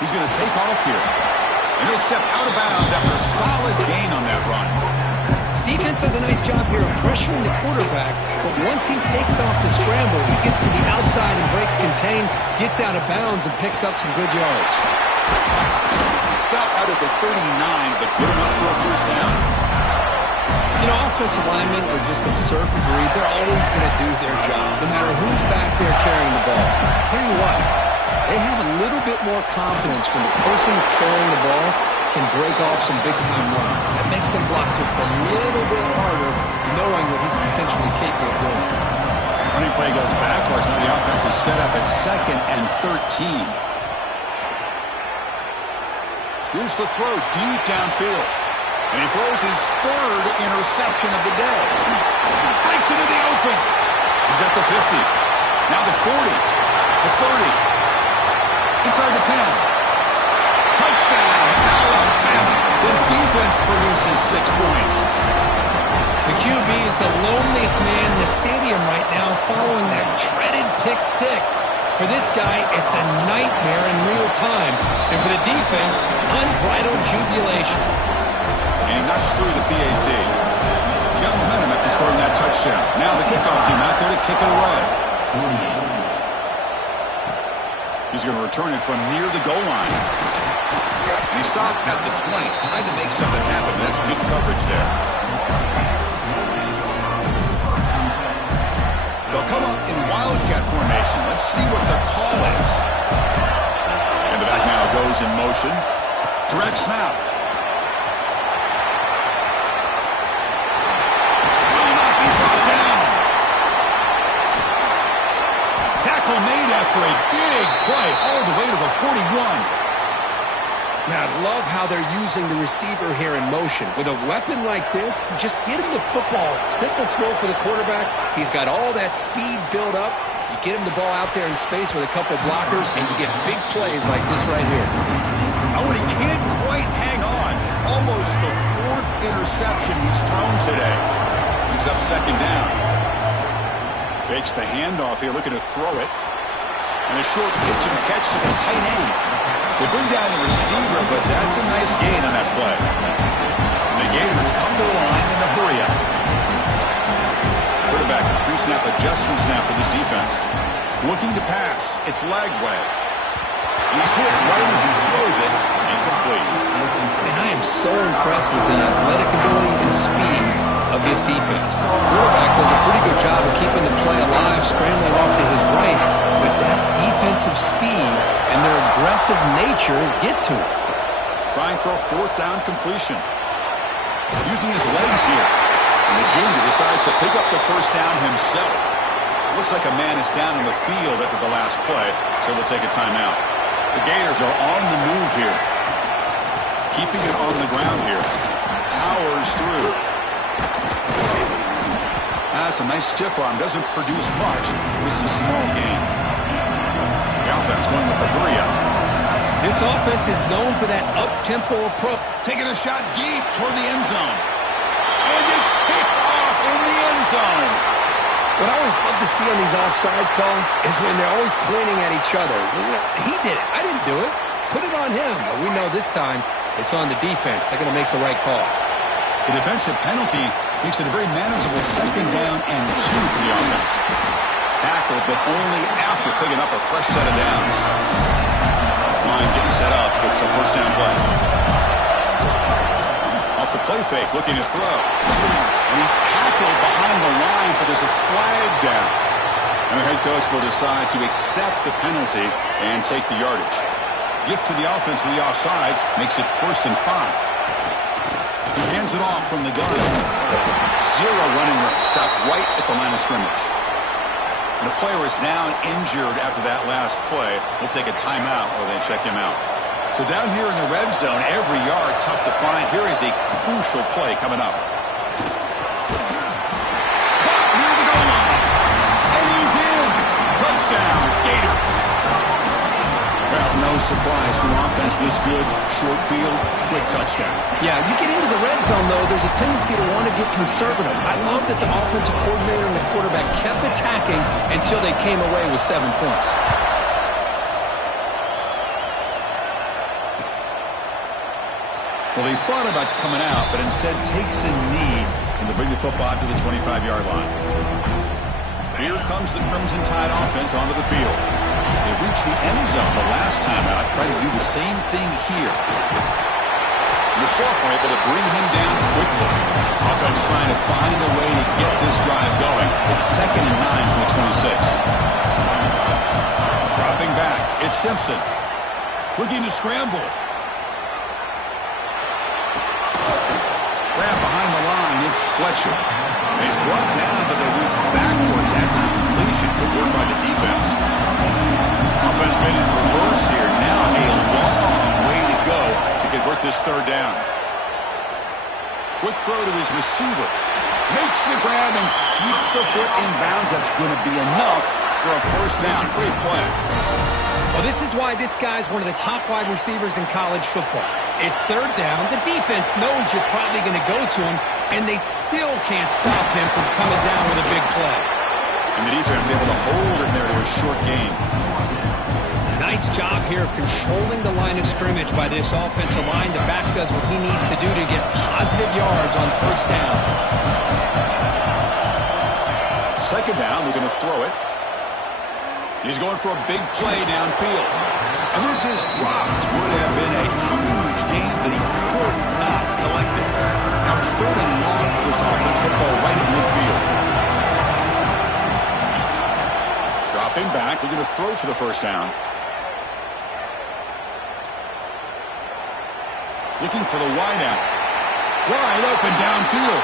He's going to take off here. And he'll step out of bounds after a solid gain on that run. Defense does a nice job here of pressuring the quarterback, but once he takes off to scramble, he gets to the outside and breaks contain, gets out of bounds, and picks up some good yards. Stop out at the 39, but good enough for a first down. You know, offensive linemen are just a certain breed. They're always going to do their job, no matter who's back there carrying the ball. I tell you what, they have a little bit more confidence when the person that's carrying the ball can break off some big-time runs. That makes them block just a little bit harder, knowing what he's potentially capable of doing. Running play goes backwards. Now the offense is set up at 2nd and 13. Here's the throw deep downfield. And he throws his 3rd interception of the day. Breaks into the open. He's at the 50. Now the 40. The 30. Inside the 10. Touchdown, Alabama. The defense produces 6 points. The QB is the loneliest man in the stadium right now following that dreaded pick six. For this guy, it's a nightmare in real time. And for the defense, unbridled jubilation. And he knocks through the PAT. He got momentum after scoring that touchdown. Now the kickoff team out there to kick it away. He's going to return it from near the goal line. And he stopped at the 20, trying to make something happen. That's good coverage there. They'll come up in wildcat formation. Let's see what the call is. And the back now goes in motion. Direct snap. Will not be brought down. Tackle made after a big play all the way to the 41. Now, I love how they're using the receiver here in motion. With a weapon like this, just get him the football. Simple throw for the quarterback. He's got all that speed built up. You get him the ball out there in space with a couple blockers, and you get big plays like this right here. Oh, and he can't quite hang on. Almost the fourth interception he's thrown today. He's up second down. Fakes the handoff here, looking to throw it. And a short pitch and catch to the tight end. They bring down the receiver, but that's a nice gain on that play. And the Gators come to the line in a hurry-up. Quarterback pre-snap adjustments now for this defense. Looking to pass. It's Lagway. He's hit right as he throws it. Incomplete. And I am so impressed with the athletic ability and speed of this defense. Quarterback does a pretty good job of keeping the play alive, scrambling off to his right, but that defensive speed and their aggressive nature get to him. Trying for a fourth down completion. Using his legs here. And the junior decides to pick up the first down himself. Looks like a man is down on the field after the last play, so we'll take a timeout. The Gators are on the move here. Keeping it on the ground here. Powers through. That's a nice stiff arm. Doesn't produce much. Just a small gain. The offense going with the hurry-up. This offense is known for that up-tempo approach. Taking a shot deep toward the end zone. And it's picked off in the end zone. What I always love to see on these offsides call is when they're always pointing at each other. He did it. I didn't do it. Put it on him. But we know this time it's on the defense. They're going to make the right call. The defensive penalty makes it a very manageable second down and 2 for the offense. Tackled, but only after picking up a fresh set of downs. This line getting set up. It's a first down play. Off the play fake, looking to throw. And he's tackled behind the line, but there's a flag down. And the head coach will decide to accept the penalty and take the yardage. Gift to the offense with the offsides makes it 1st and 5. He hands it off from the gun. 0 running room. Stopped right at the line of scrimmage. And the player is down injured after that last play. We'll take a timeout while they check him out. So down here in the red zone, every yard tough to find. Here is a crucial play coming up. Caught near the goal line. And he's in. Touchdown, Gators. Well, no surprise from offense this good. Short field, quick touchdown. Yeah, you get into the red zone, though, there's a tendency to want to get conservative. I love that the offensive coordinator and the quarterback kept attacking until they came away with 7 points. Well, he thought about coming out, but instead takes a knee and to bring the football to the 25-yard line. Here comes the Crimson Tide offense onto the field. They reached the end zone the last time out, trying to do the same thing here. And the sophomore able to bring him down quickly. Offense trying to find a way to get this drive going. It's 2nd and 9 from the 26. Dropping back, it's Simpson. Looking to scramble. Grab behind the line, it's Fletcher. He's brought down, but they move backwards after the completion. Good work by the defense. Offense made in reverse here. Now a long way to go to convert this 3rd down. Quick throw to his receiver. Makes the grab and keeps the foot in bounds. That's going to be enough for a 1st down. Great play. Well, this is why this guy's one of the top wide receivers in college football. It's 3rd down. The defense knows you're probably going to go to him, and they still can't stop him from coming down with a big play. And the defense able to hold him there to a short gain. Nice job here of controlling the line of scrimmage by this offensive line. The back does what he needs to do to get positive yards on first down. Second down, we're going to throw it. He's going for a big play downfield. And this is dropped. Would have been a huge gain, but he could not collect it. Now it's 3rd and long for this offense. Football right at midfield. Dropping back. We're going to throw for the first down. Looking for the wideout. Wide open downfield.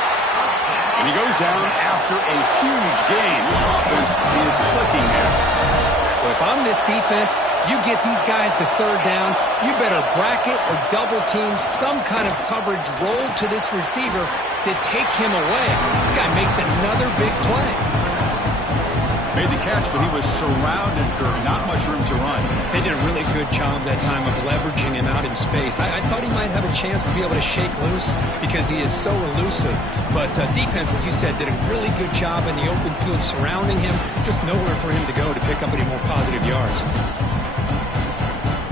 And he goes down after a huge gain. This offense is clicking now. Well, if I'm this defense, you get these guys to third down, you better bracket or double team some kind of coverage roll to this receiver to take him away. This guy makes another big play. Made the catch, but he was surrounded, Kirk. Not much room to run. They did a really good job that time of leveraging him out in space. I thought he might have a chance to be able to shake loose because he is so elusive. But defense, as you said, did a really good job in the open field surrounding him. Just nowhere for him to go to pick up any more positive yards.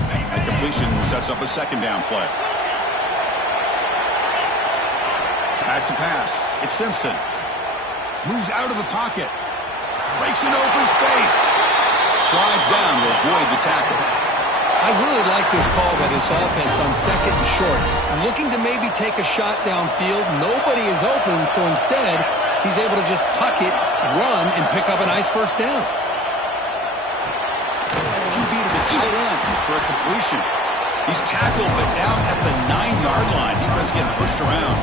That completion sets up a second down play. Back to pass. It's Simpson. Moves out of the pocket. Breaks into open space. Slides down to avoid the tackle. I really like this call by this offense on 2nd and short. Looking to maybe take a shot downfield. Nobody is open, so instead, he's able to just tuck it, run, and pick up a nice first down. QB to the tight end for a completion. He's tackled, but down at the 9-yard line. Defense getting pushed around.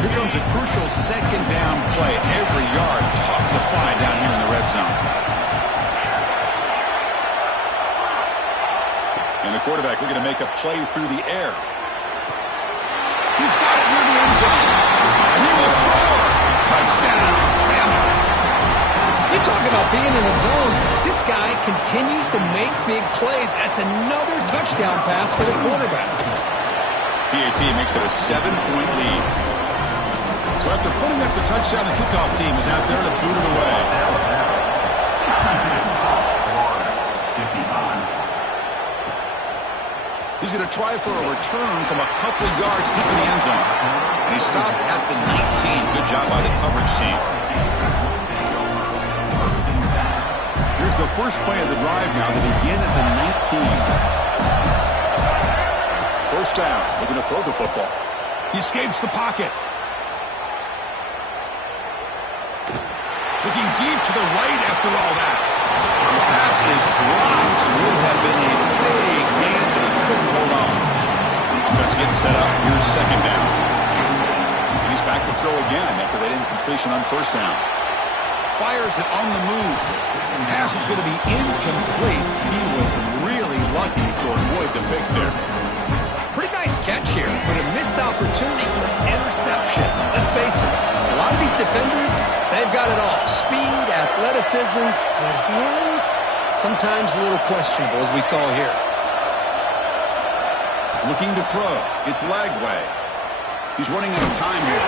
Here comes a crucial second down play. Every yard tough to find down here in the red zone. And the quarterback looking to make a play through the air. He's got it near the end zone. And he will score. Touchdown. You talk about being in the zone. This guy continues to make big plays. That's another touchdown pass for the quarterback. PAT makes it a 7-point lead. So after putting up the touchdown, the kickoff team is out there to boot it away. He's going to try for a return from a couple of yards deep in the end zone. And he stopped at the 19. Good job by the coverage team. Here's the first play of the drive now. They begin at the 19. First down. Looking to throw the football. He escapes the pocket. Looking deep to the right after all that. The pass is dropped. Would have been a big gain, but he couldn't hold on. Offense getting set up. Here's second down. And he's back to throw again after that incompletion on first down. Fires it on the move. Pass is going to be incomplete. He was really lucky to avoid the pick there. Pretty nice catch here, but a missed opportunity for interception. Let's face it, a lot of these defenders, they've got it all. Speed, athleticism, but hands, sometimes a little questionable, as we saw here. Looking to throw. It's Lagway. He's running out of time here.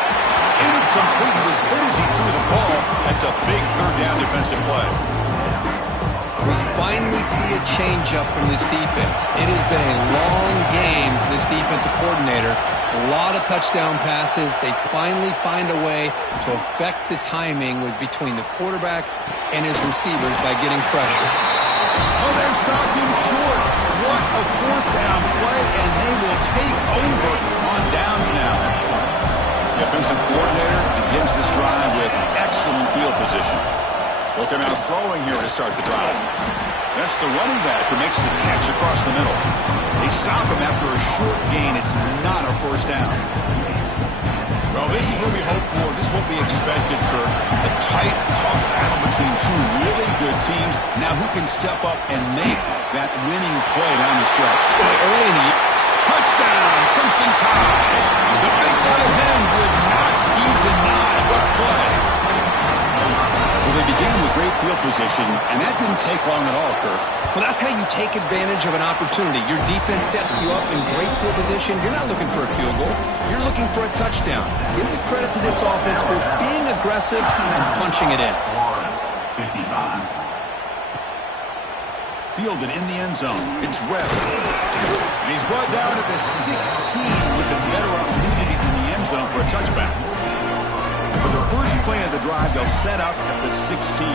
Incomplete. He was hit as he threw the ball. That's a big third down defensive play. We finally see a change-up from this defense. It has been a long game for this defensive coordinator. A lot of touchdown passes. They finally find a way to affect the timing between the quarterback and his receivers by getting pressure. Oh, they've stopped him short. What a fourth down play, and they will take over on downs now. The offensive coordinator begins this drive with excellent field position. They'll come out throwing here to start the drive. That's the running back who makes the catch across the middle. They stop him after a short gain. It's not a first down. Well, this is what we hoped for. This is what we expected, Kirk. A tight, tough battle between two really good teams. Now who can step up and make that winning play down the stretch? Early in the year. Touchdown, Crimson Tide. The big tight end would not be denied. What a play. Well, they began with great field position, and that didn't take long at all, Kirk. Well, that's how you take advantage of an opportunity. Your defense sets you up in great field position. You're not looking for a field goal. You're looking for a touchdown. Give the credit to this offense for being aggressive and punching it in. Florida, 55. Fielded in the end zone. It's Webb. And he's brought down at the 16. Would have been better off leaving it in the end zone for a touchback. For the first play of the drive, they'll set up at the 16.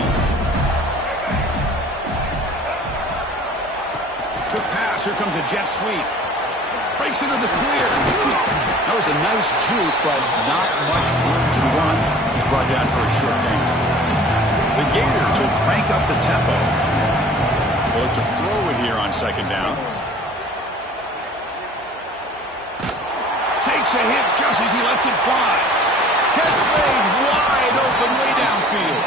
Good pass. Here comes a jet sweep. Breaks into the clear. That was a nice juke, but not much room to run. He's brought down for a short gain. The Gators will crank up the tempo. They'll look to throw it here on second down. Takes a hit just as he lets it fly. Catch made wide open way downfield.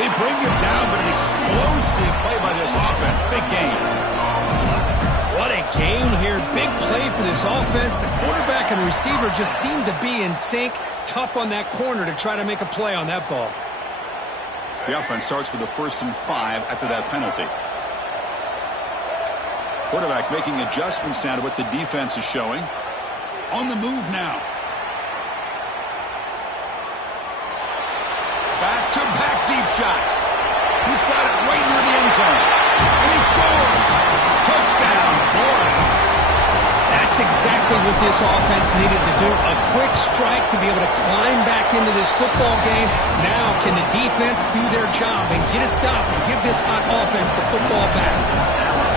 They bring him down, but an explosive play by this offense. Big game. What a gain here. Big play for this offense. The quarterback and receiver just seem to be in sync. Tough on that corner to try to make a play on that ball. The offense starts with a 1st and 5 after that penalty. Quarterback making adjustments now to what the defense is showing. On the move now. Back-to-back deep shots. He's got it right near the end zone. And he scores. Touchdown, Florida. That's exactly what this offense needed to do. A quick strike to be able to climb back into this football game. Now can the defense do their job and get a stop and give this hot offense the football back?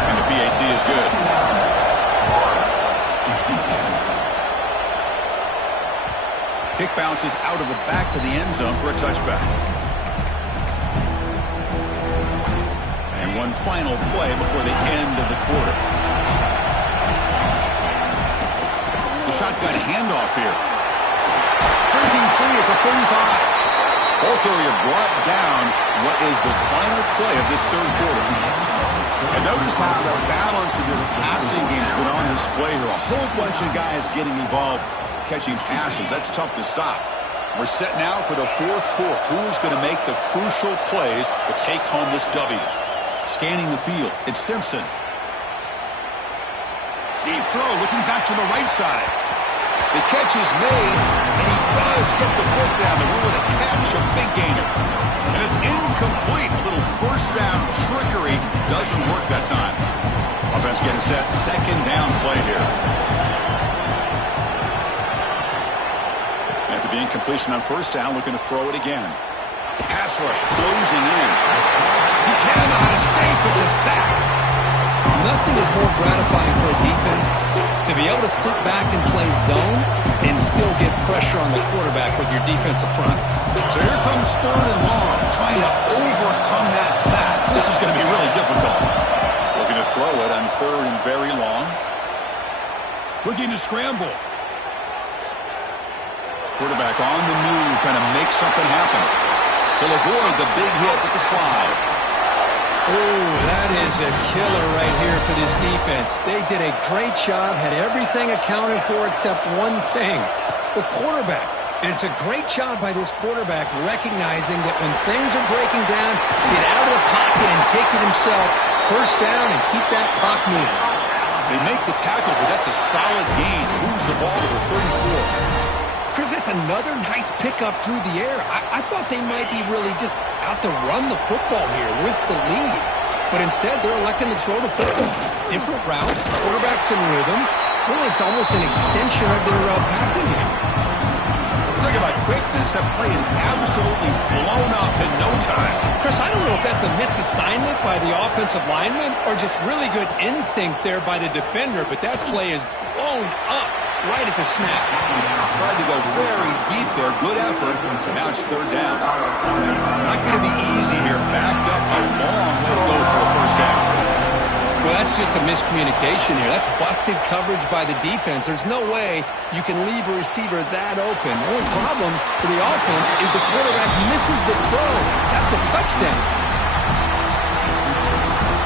And the PAT is good. Florida, 62. Kick bounces out of the back of the end zone for a touchback. And one final play before the end of the quarter. The shotgun handoff here. Breaking free at the 35. Ball carrier brought down what is the final play of this third quarter. And notice how the balance of this passing game has been on display here. A whole bunch of guys getting involved catching passes. That's tough to stop. We're set now for the fourth quarter. Who's going to make the crucial plays to take home this W? Scanning the field, it's Simpson. Deep throw, looking back to the right side. The catch is made, and he does get the foot down. The rule of the catch, a big gainer. And it's incomplete. A little first down trickery doesn't work that time. Offense getting set. Second down play here. After the incompletion on first down, looking to throw it again. Pass rush closing in. He cannot escape. It's a sack. Nothing is more gratifying for a defense to be able to sit back and play zone and still get pressure on the quarterback with your defensive front. So here comes third and long, trying to overcome that sack. This is going to be really difficult. Looking to throw it on third and very long. Looking to scramble. Quarterback on the move, trying to make something happen. He'll avoid the big hit with the slide. Oh, that is a killer right here for this defense. They did a great job, had everything accounted for except one thing, the quarterback. And it's a great job by this quarterback recognizing that when things are breaking down, get out of the pocket and take it himself. First down and keep that clock moving. They make the tackle, but that's a solid gain. Moves the ball to the 34. Chris, that's another nice pickup through the air. I thought they might be really just out to run the football here with the lead. But instead, they're electing to throw the football. Different routes, quarterbacks in rhythm. Really, it's almost an extension of their passing game. Talking about quickness, that play is absolutely blown up in no time. Chris, I don't know if that's a misassignment by the offensive lineman or just really good instincts there by the defender, but that play is blown up right at the snap. Tried to go very deep there. Good effort. Now it's third down. Not going to be easy here. Backed up a long way to go for a first down. Well, that's just a miscommunication here. That's busted coverage by the defense. There's no way you can leave a receiver that open. The only problem for the offense is the quarterback misses the throw. That's a touchdown.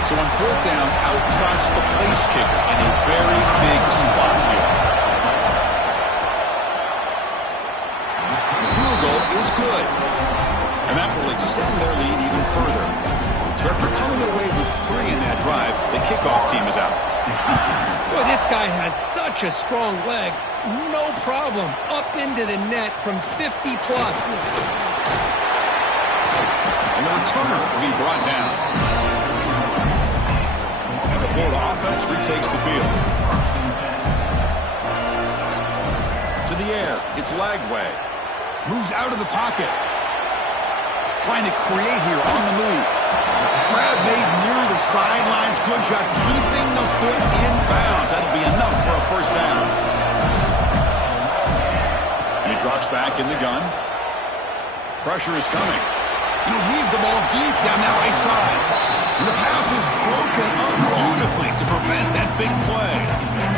So on fourth down, out trots the place kicker in a very big spot here. The field goal is good. And that will extend their lead time is out. Boy, this guy has such a strong leg. No problem. Up into the net from 50-plus. And the returner will be brought down. And the Florida offense retakes the field. To the air. It's Lagway. Moves out of the pocket. Trying to create here on the move. Grab made near the sidelines. Good job keeping the foot in bounds. That'll be enough for a first down. And he drops back in the gun. Pressure is coming. He'll heave the ball deep down that right side. And the pass is broken up beautifully to prevent that big play.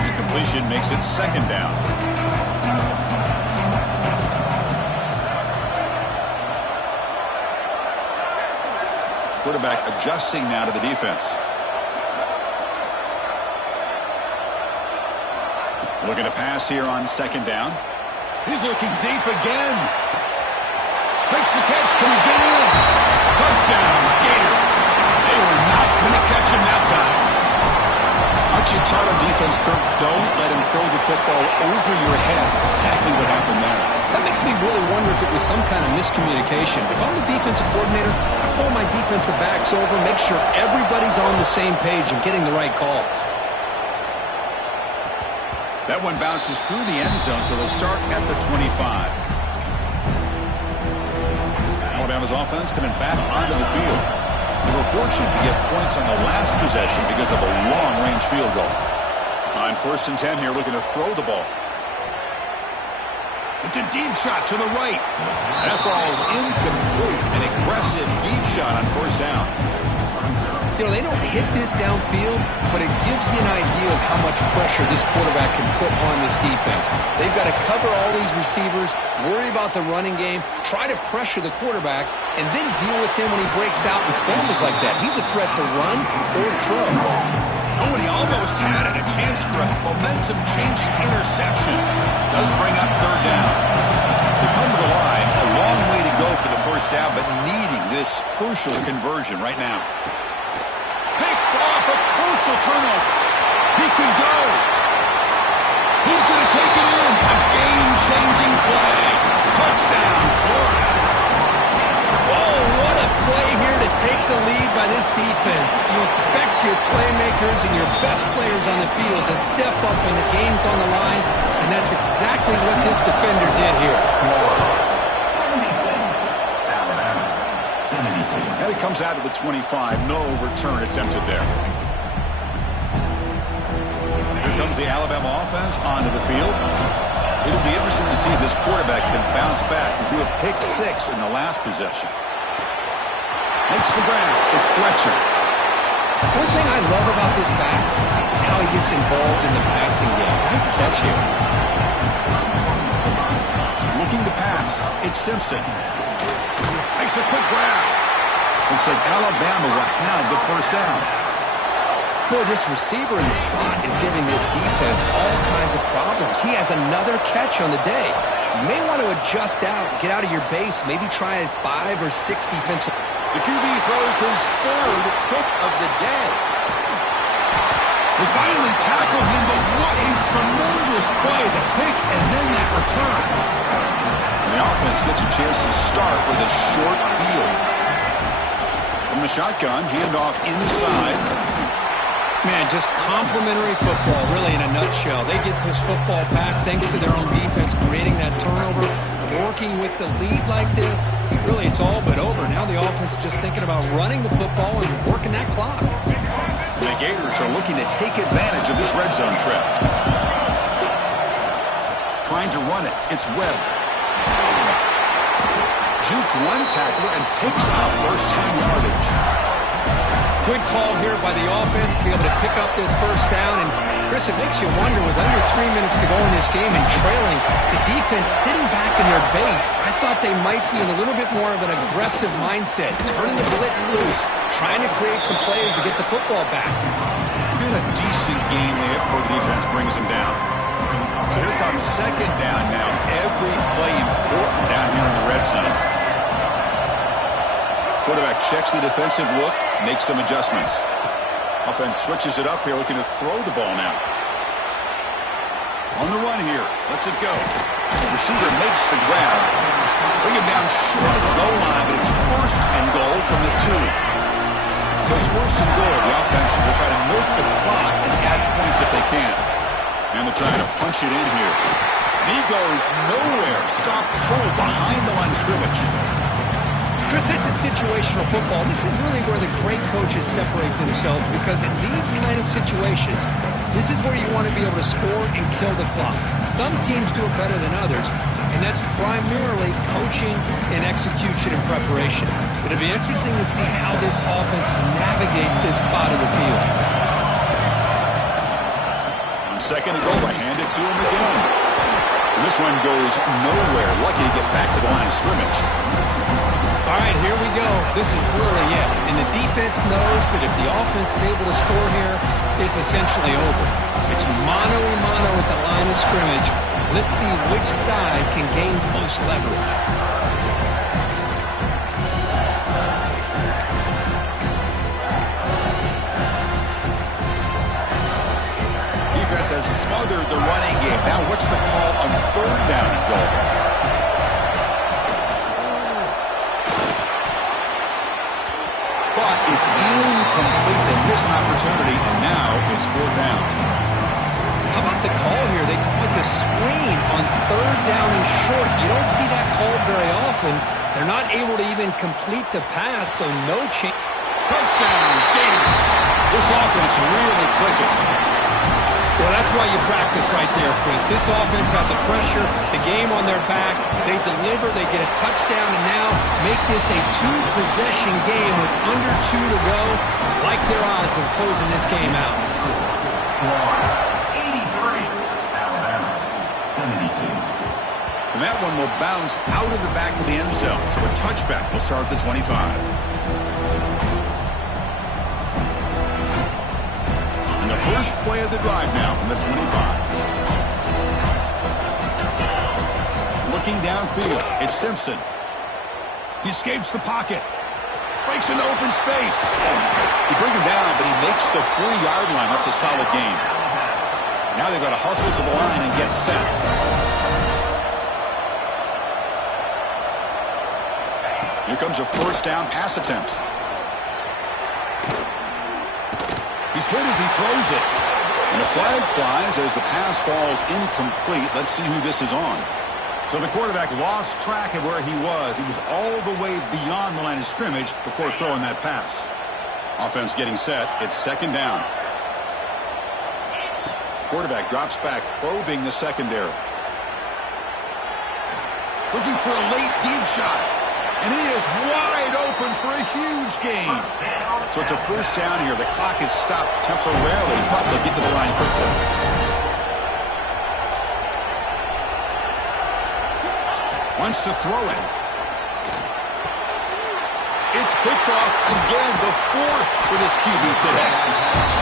The completion makes it second down. Quarterback adjusting now to the defense. Looking to pass here on second down. He's looking deep again. Makes the catch. Can he get in? Touchdown, Gators. They were not going to catch him that time. Aren't you taught on defense, Kirk? Don't let him throw the football over your head. Exactly what happened there. That makes me really wonder if it was some kind of miscommunication. If I'm the defensive coordinator, I pull my defensive backs over, make sure everybody's on the same page and getting the right calls. That one bounces through the end zone, so they'll start at the 25. Alabama's offense coming back onto the field. They were fortunate to get points on the last possession because of a long-range field goal. On 1st and 10 here, looking to throw the ball. It's a deep shot to the right. That ball is incomplete. An aggressive deep shot on 1st down. You know, they don't hit this downfield, but it gives you an idea of how much pressure this quarterback can put on this defense. They've got to cover all these receivers, worry about the running game, try to pressure the quarterback, and then deal with him when he breaks out and scrambles like that. He's a threat to run or throw. Oh, and he almost had it. A chance for a momentum-changing interception. Does bring up 3rd down. They come to the line. A long way to go for the first down, but needing this crucial conversion right now. Picked off a crucial turnover. He can go. He's going to take it in. A game-changing play. Touchdown, Florida. Oh, what a play here to take the lead by this defense. You expect your playmakers and your best players on the field to step up when the game's on the line, and that's exactly what this defender did here. And it comes out of the 25. No return attempted there. Here comes the Alabama offense onto the field. It'll be interesting to see if this quarterback can bounce back. He threw a pick 6 in the last possession. Makes the grab. It's Fletcher. One thing I love about this back is how he gets involved in the passing game. Nice catch here. Looking to pass. It's Simpson. Makes a quick grab. Looks like Alabama will have the first down. Boy, this receiver in the slot is giving this defense all kinds of problems. He has another catch on the day. You may want to adjust out, get out of your base, maybe try a 5 or 6 defensive. The QB throws his 3rd pick of the day. They finally tackle him, but what a tremendous play. The pick and then that return. And the offense gets a chance to start with a short field. From the shotgun, handoff inside. Man, just complimentary football, really, in a nutshell. They get this football back thanks to their own defense, creating that turnover, working with the lead like this. Really, it's all but over. Now the offense is just thinking about running the football and working that clock. The Gators are looking to take advantage of this red zone trip. Trying to run it. It's Webb. Juked one tackler and picks up first-time yardage. Good call here by the offense to be able to pick up this first down. And, Chris, it makes you wonder, with under 3 minutes to go in this game and trailing, the defense sitting back in their base, I thought they might be in a little bit more of an aggressive mindset, turning the blitz loose, trying to create some plays to get the football back. Been a decent game there before the defense brings him down. So here comes second down now. Every play important down here in the red zone. Quarterback checks the defensive look, makes some adjustments. Offense switches it up here, looking to throw the ball now. On the run here. Lets it go. The receiver makes the grab. Bring him down short of the goal line, but it's first and goal from the 2. So it's first and goal. The offense will try to milk the clock and add points if they can. And they're trying to punch it in here. And he goes nowhere. Stop cold behind the line of scrimmage. Chris, this is situational football. This is really where the great coaches separate themselves, because in these kind of situations, this is where you want to be able to score and kill the clock. Some teams do it better than others, and that's primarily coaching and execution and preparation. It'll be interesting to see how this offense navigates this spot of the field. On second and goal, I hand it to him again. And this one goes nowhere. Lucky to get back to the line of scrimmage. All right, here we go. This is really it. And the defense knows that if the offense is able to score here, it's essentially over. It's mano-a-mano at the line of scrimmage. Let's see which side can gain the most leverage. Defense has smothered the running game. Now what's the call on third down and goal? But it's incomplete. They miss an opportunity, and now it's fourth down. How about the call here? They call it the screen on third down and short. You don't see that called very often. They're not able to even complete the pass, so no chance. Touchdown, Gators. This offense really clicking. Well, that's why you practice right there, Chris. This offense had the pressure, the game on their back. They deliver, they get a touchdown, and now make this a 2-possession game with under 2 to go. Like their odds of closing this game out. 83. Alabama, 72. And that one will bounce out of the back of the end zone. So a touchback will start at the 25. And the first play of the drive now from the 25. Looking downfield, it's Simpson. He escapes the pocket. Breaks into open space. You bring him down, but he makes the 3-yard line. That's a solid game. Now they've got to hustle to the line and get set. Here comes a first down pass attempt. He's hit as he throws it. And a flag flies as the pass falls incomplete. Let's see who this is on. So the quarterback lost track of where he was. He was all the way beyond the line of scrimmage before throwing that pass. Offense getting set. It's second down. Quarterback drops back, probing the secondary. Looking for a late deep shot. And he is wide open for a huge gain. So it's a first down here. The clock is stopped temporarily, but they'll get to the line quickly. Wants to throw it. It's picked off again, the 4th for this QB today.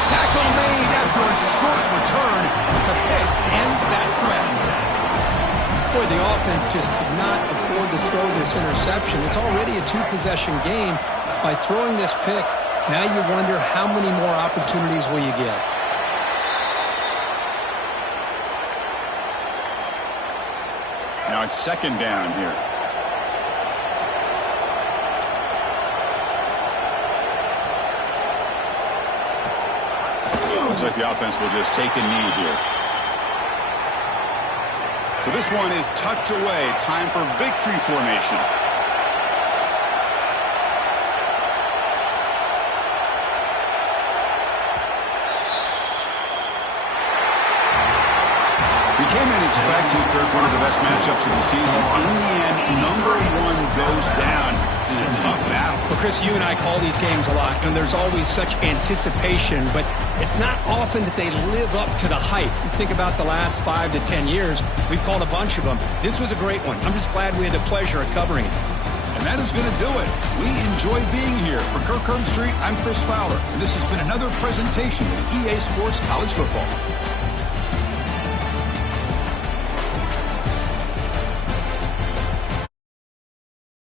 Tackle made after a short return, but the pick ends that threat. Boy, the offense just could not afford to throw this interception. It's already a 2-possession game. By throwing this pick, now you wonder how many more opportunities will you get. Now it's second down here. Looks like the offense will just take a knee here. So this one is tucked away. Time for victory formation. We came in expecting Kirk one of the best matchups of the season. In the end, number 1 goes down in a tough battle. Well, Chris, you and I call these games a lot, and there's always such anticipation, but it's not often that they live up to the hype. You think about the last 5 to 10 years, we've called a bunch of them. This was a great one. I'm just glad we had the pleasure of covering it. And that is going to do it. We enjoyed being here. For Kirk Herbstreit, I'm Chris Fowler, and this has been another presentation of EA Sports College Football.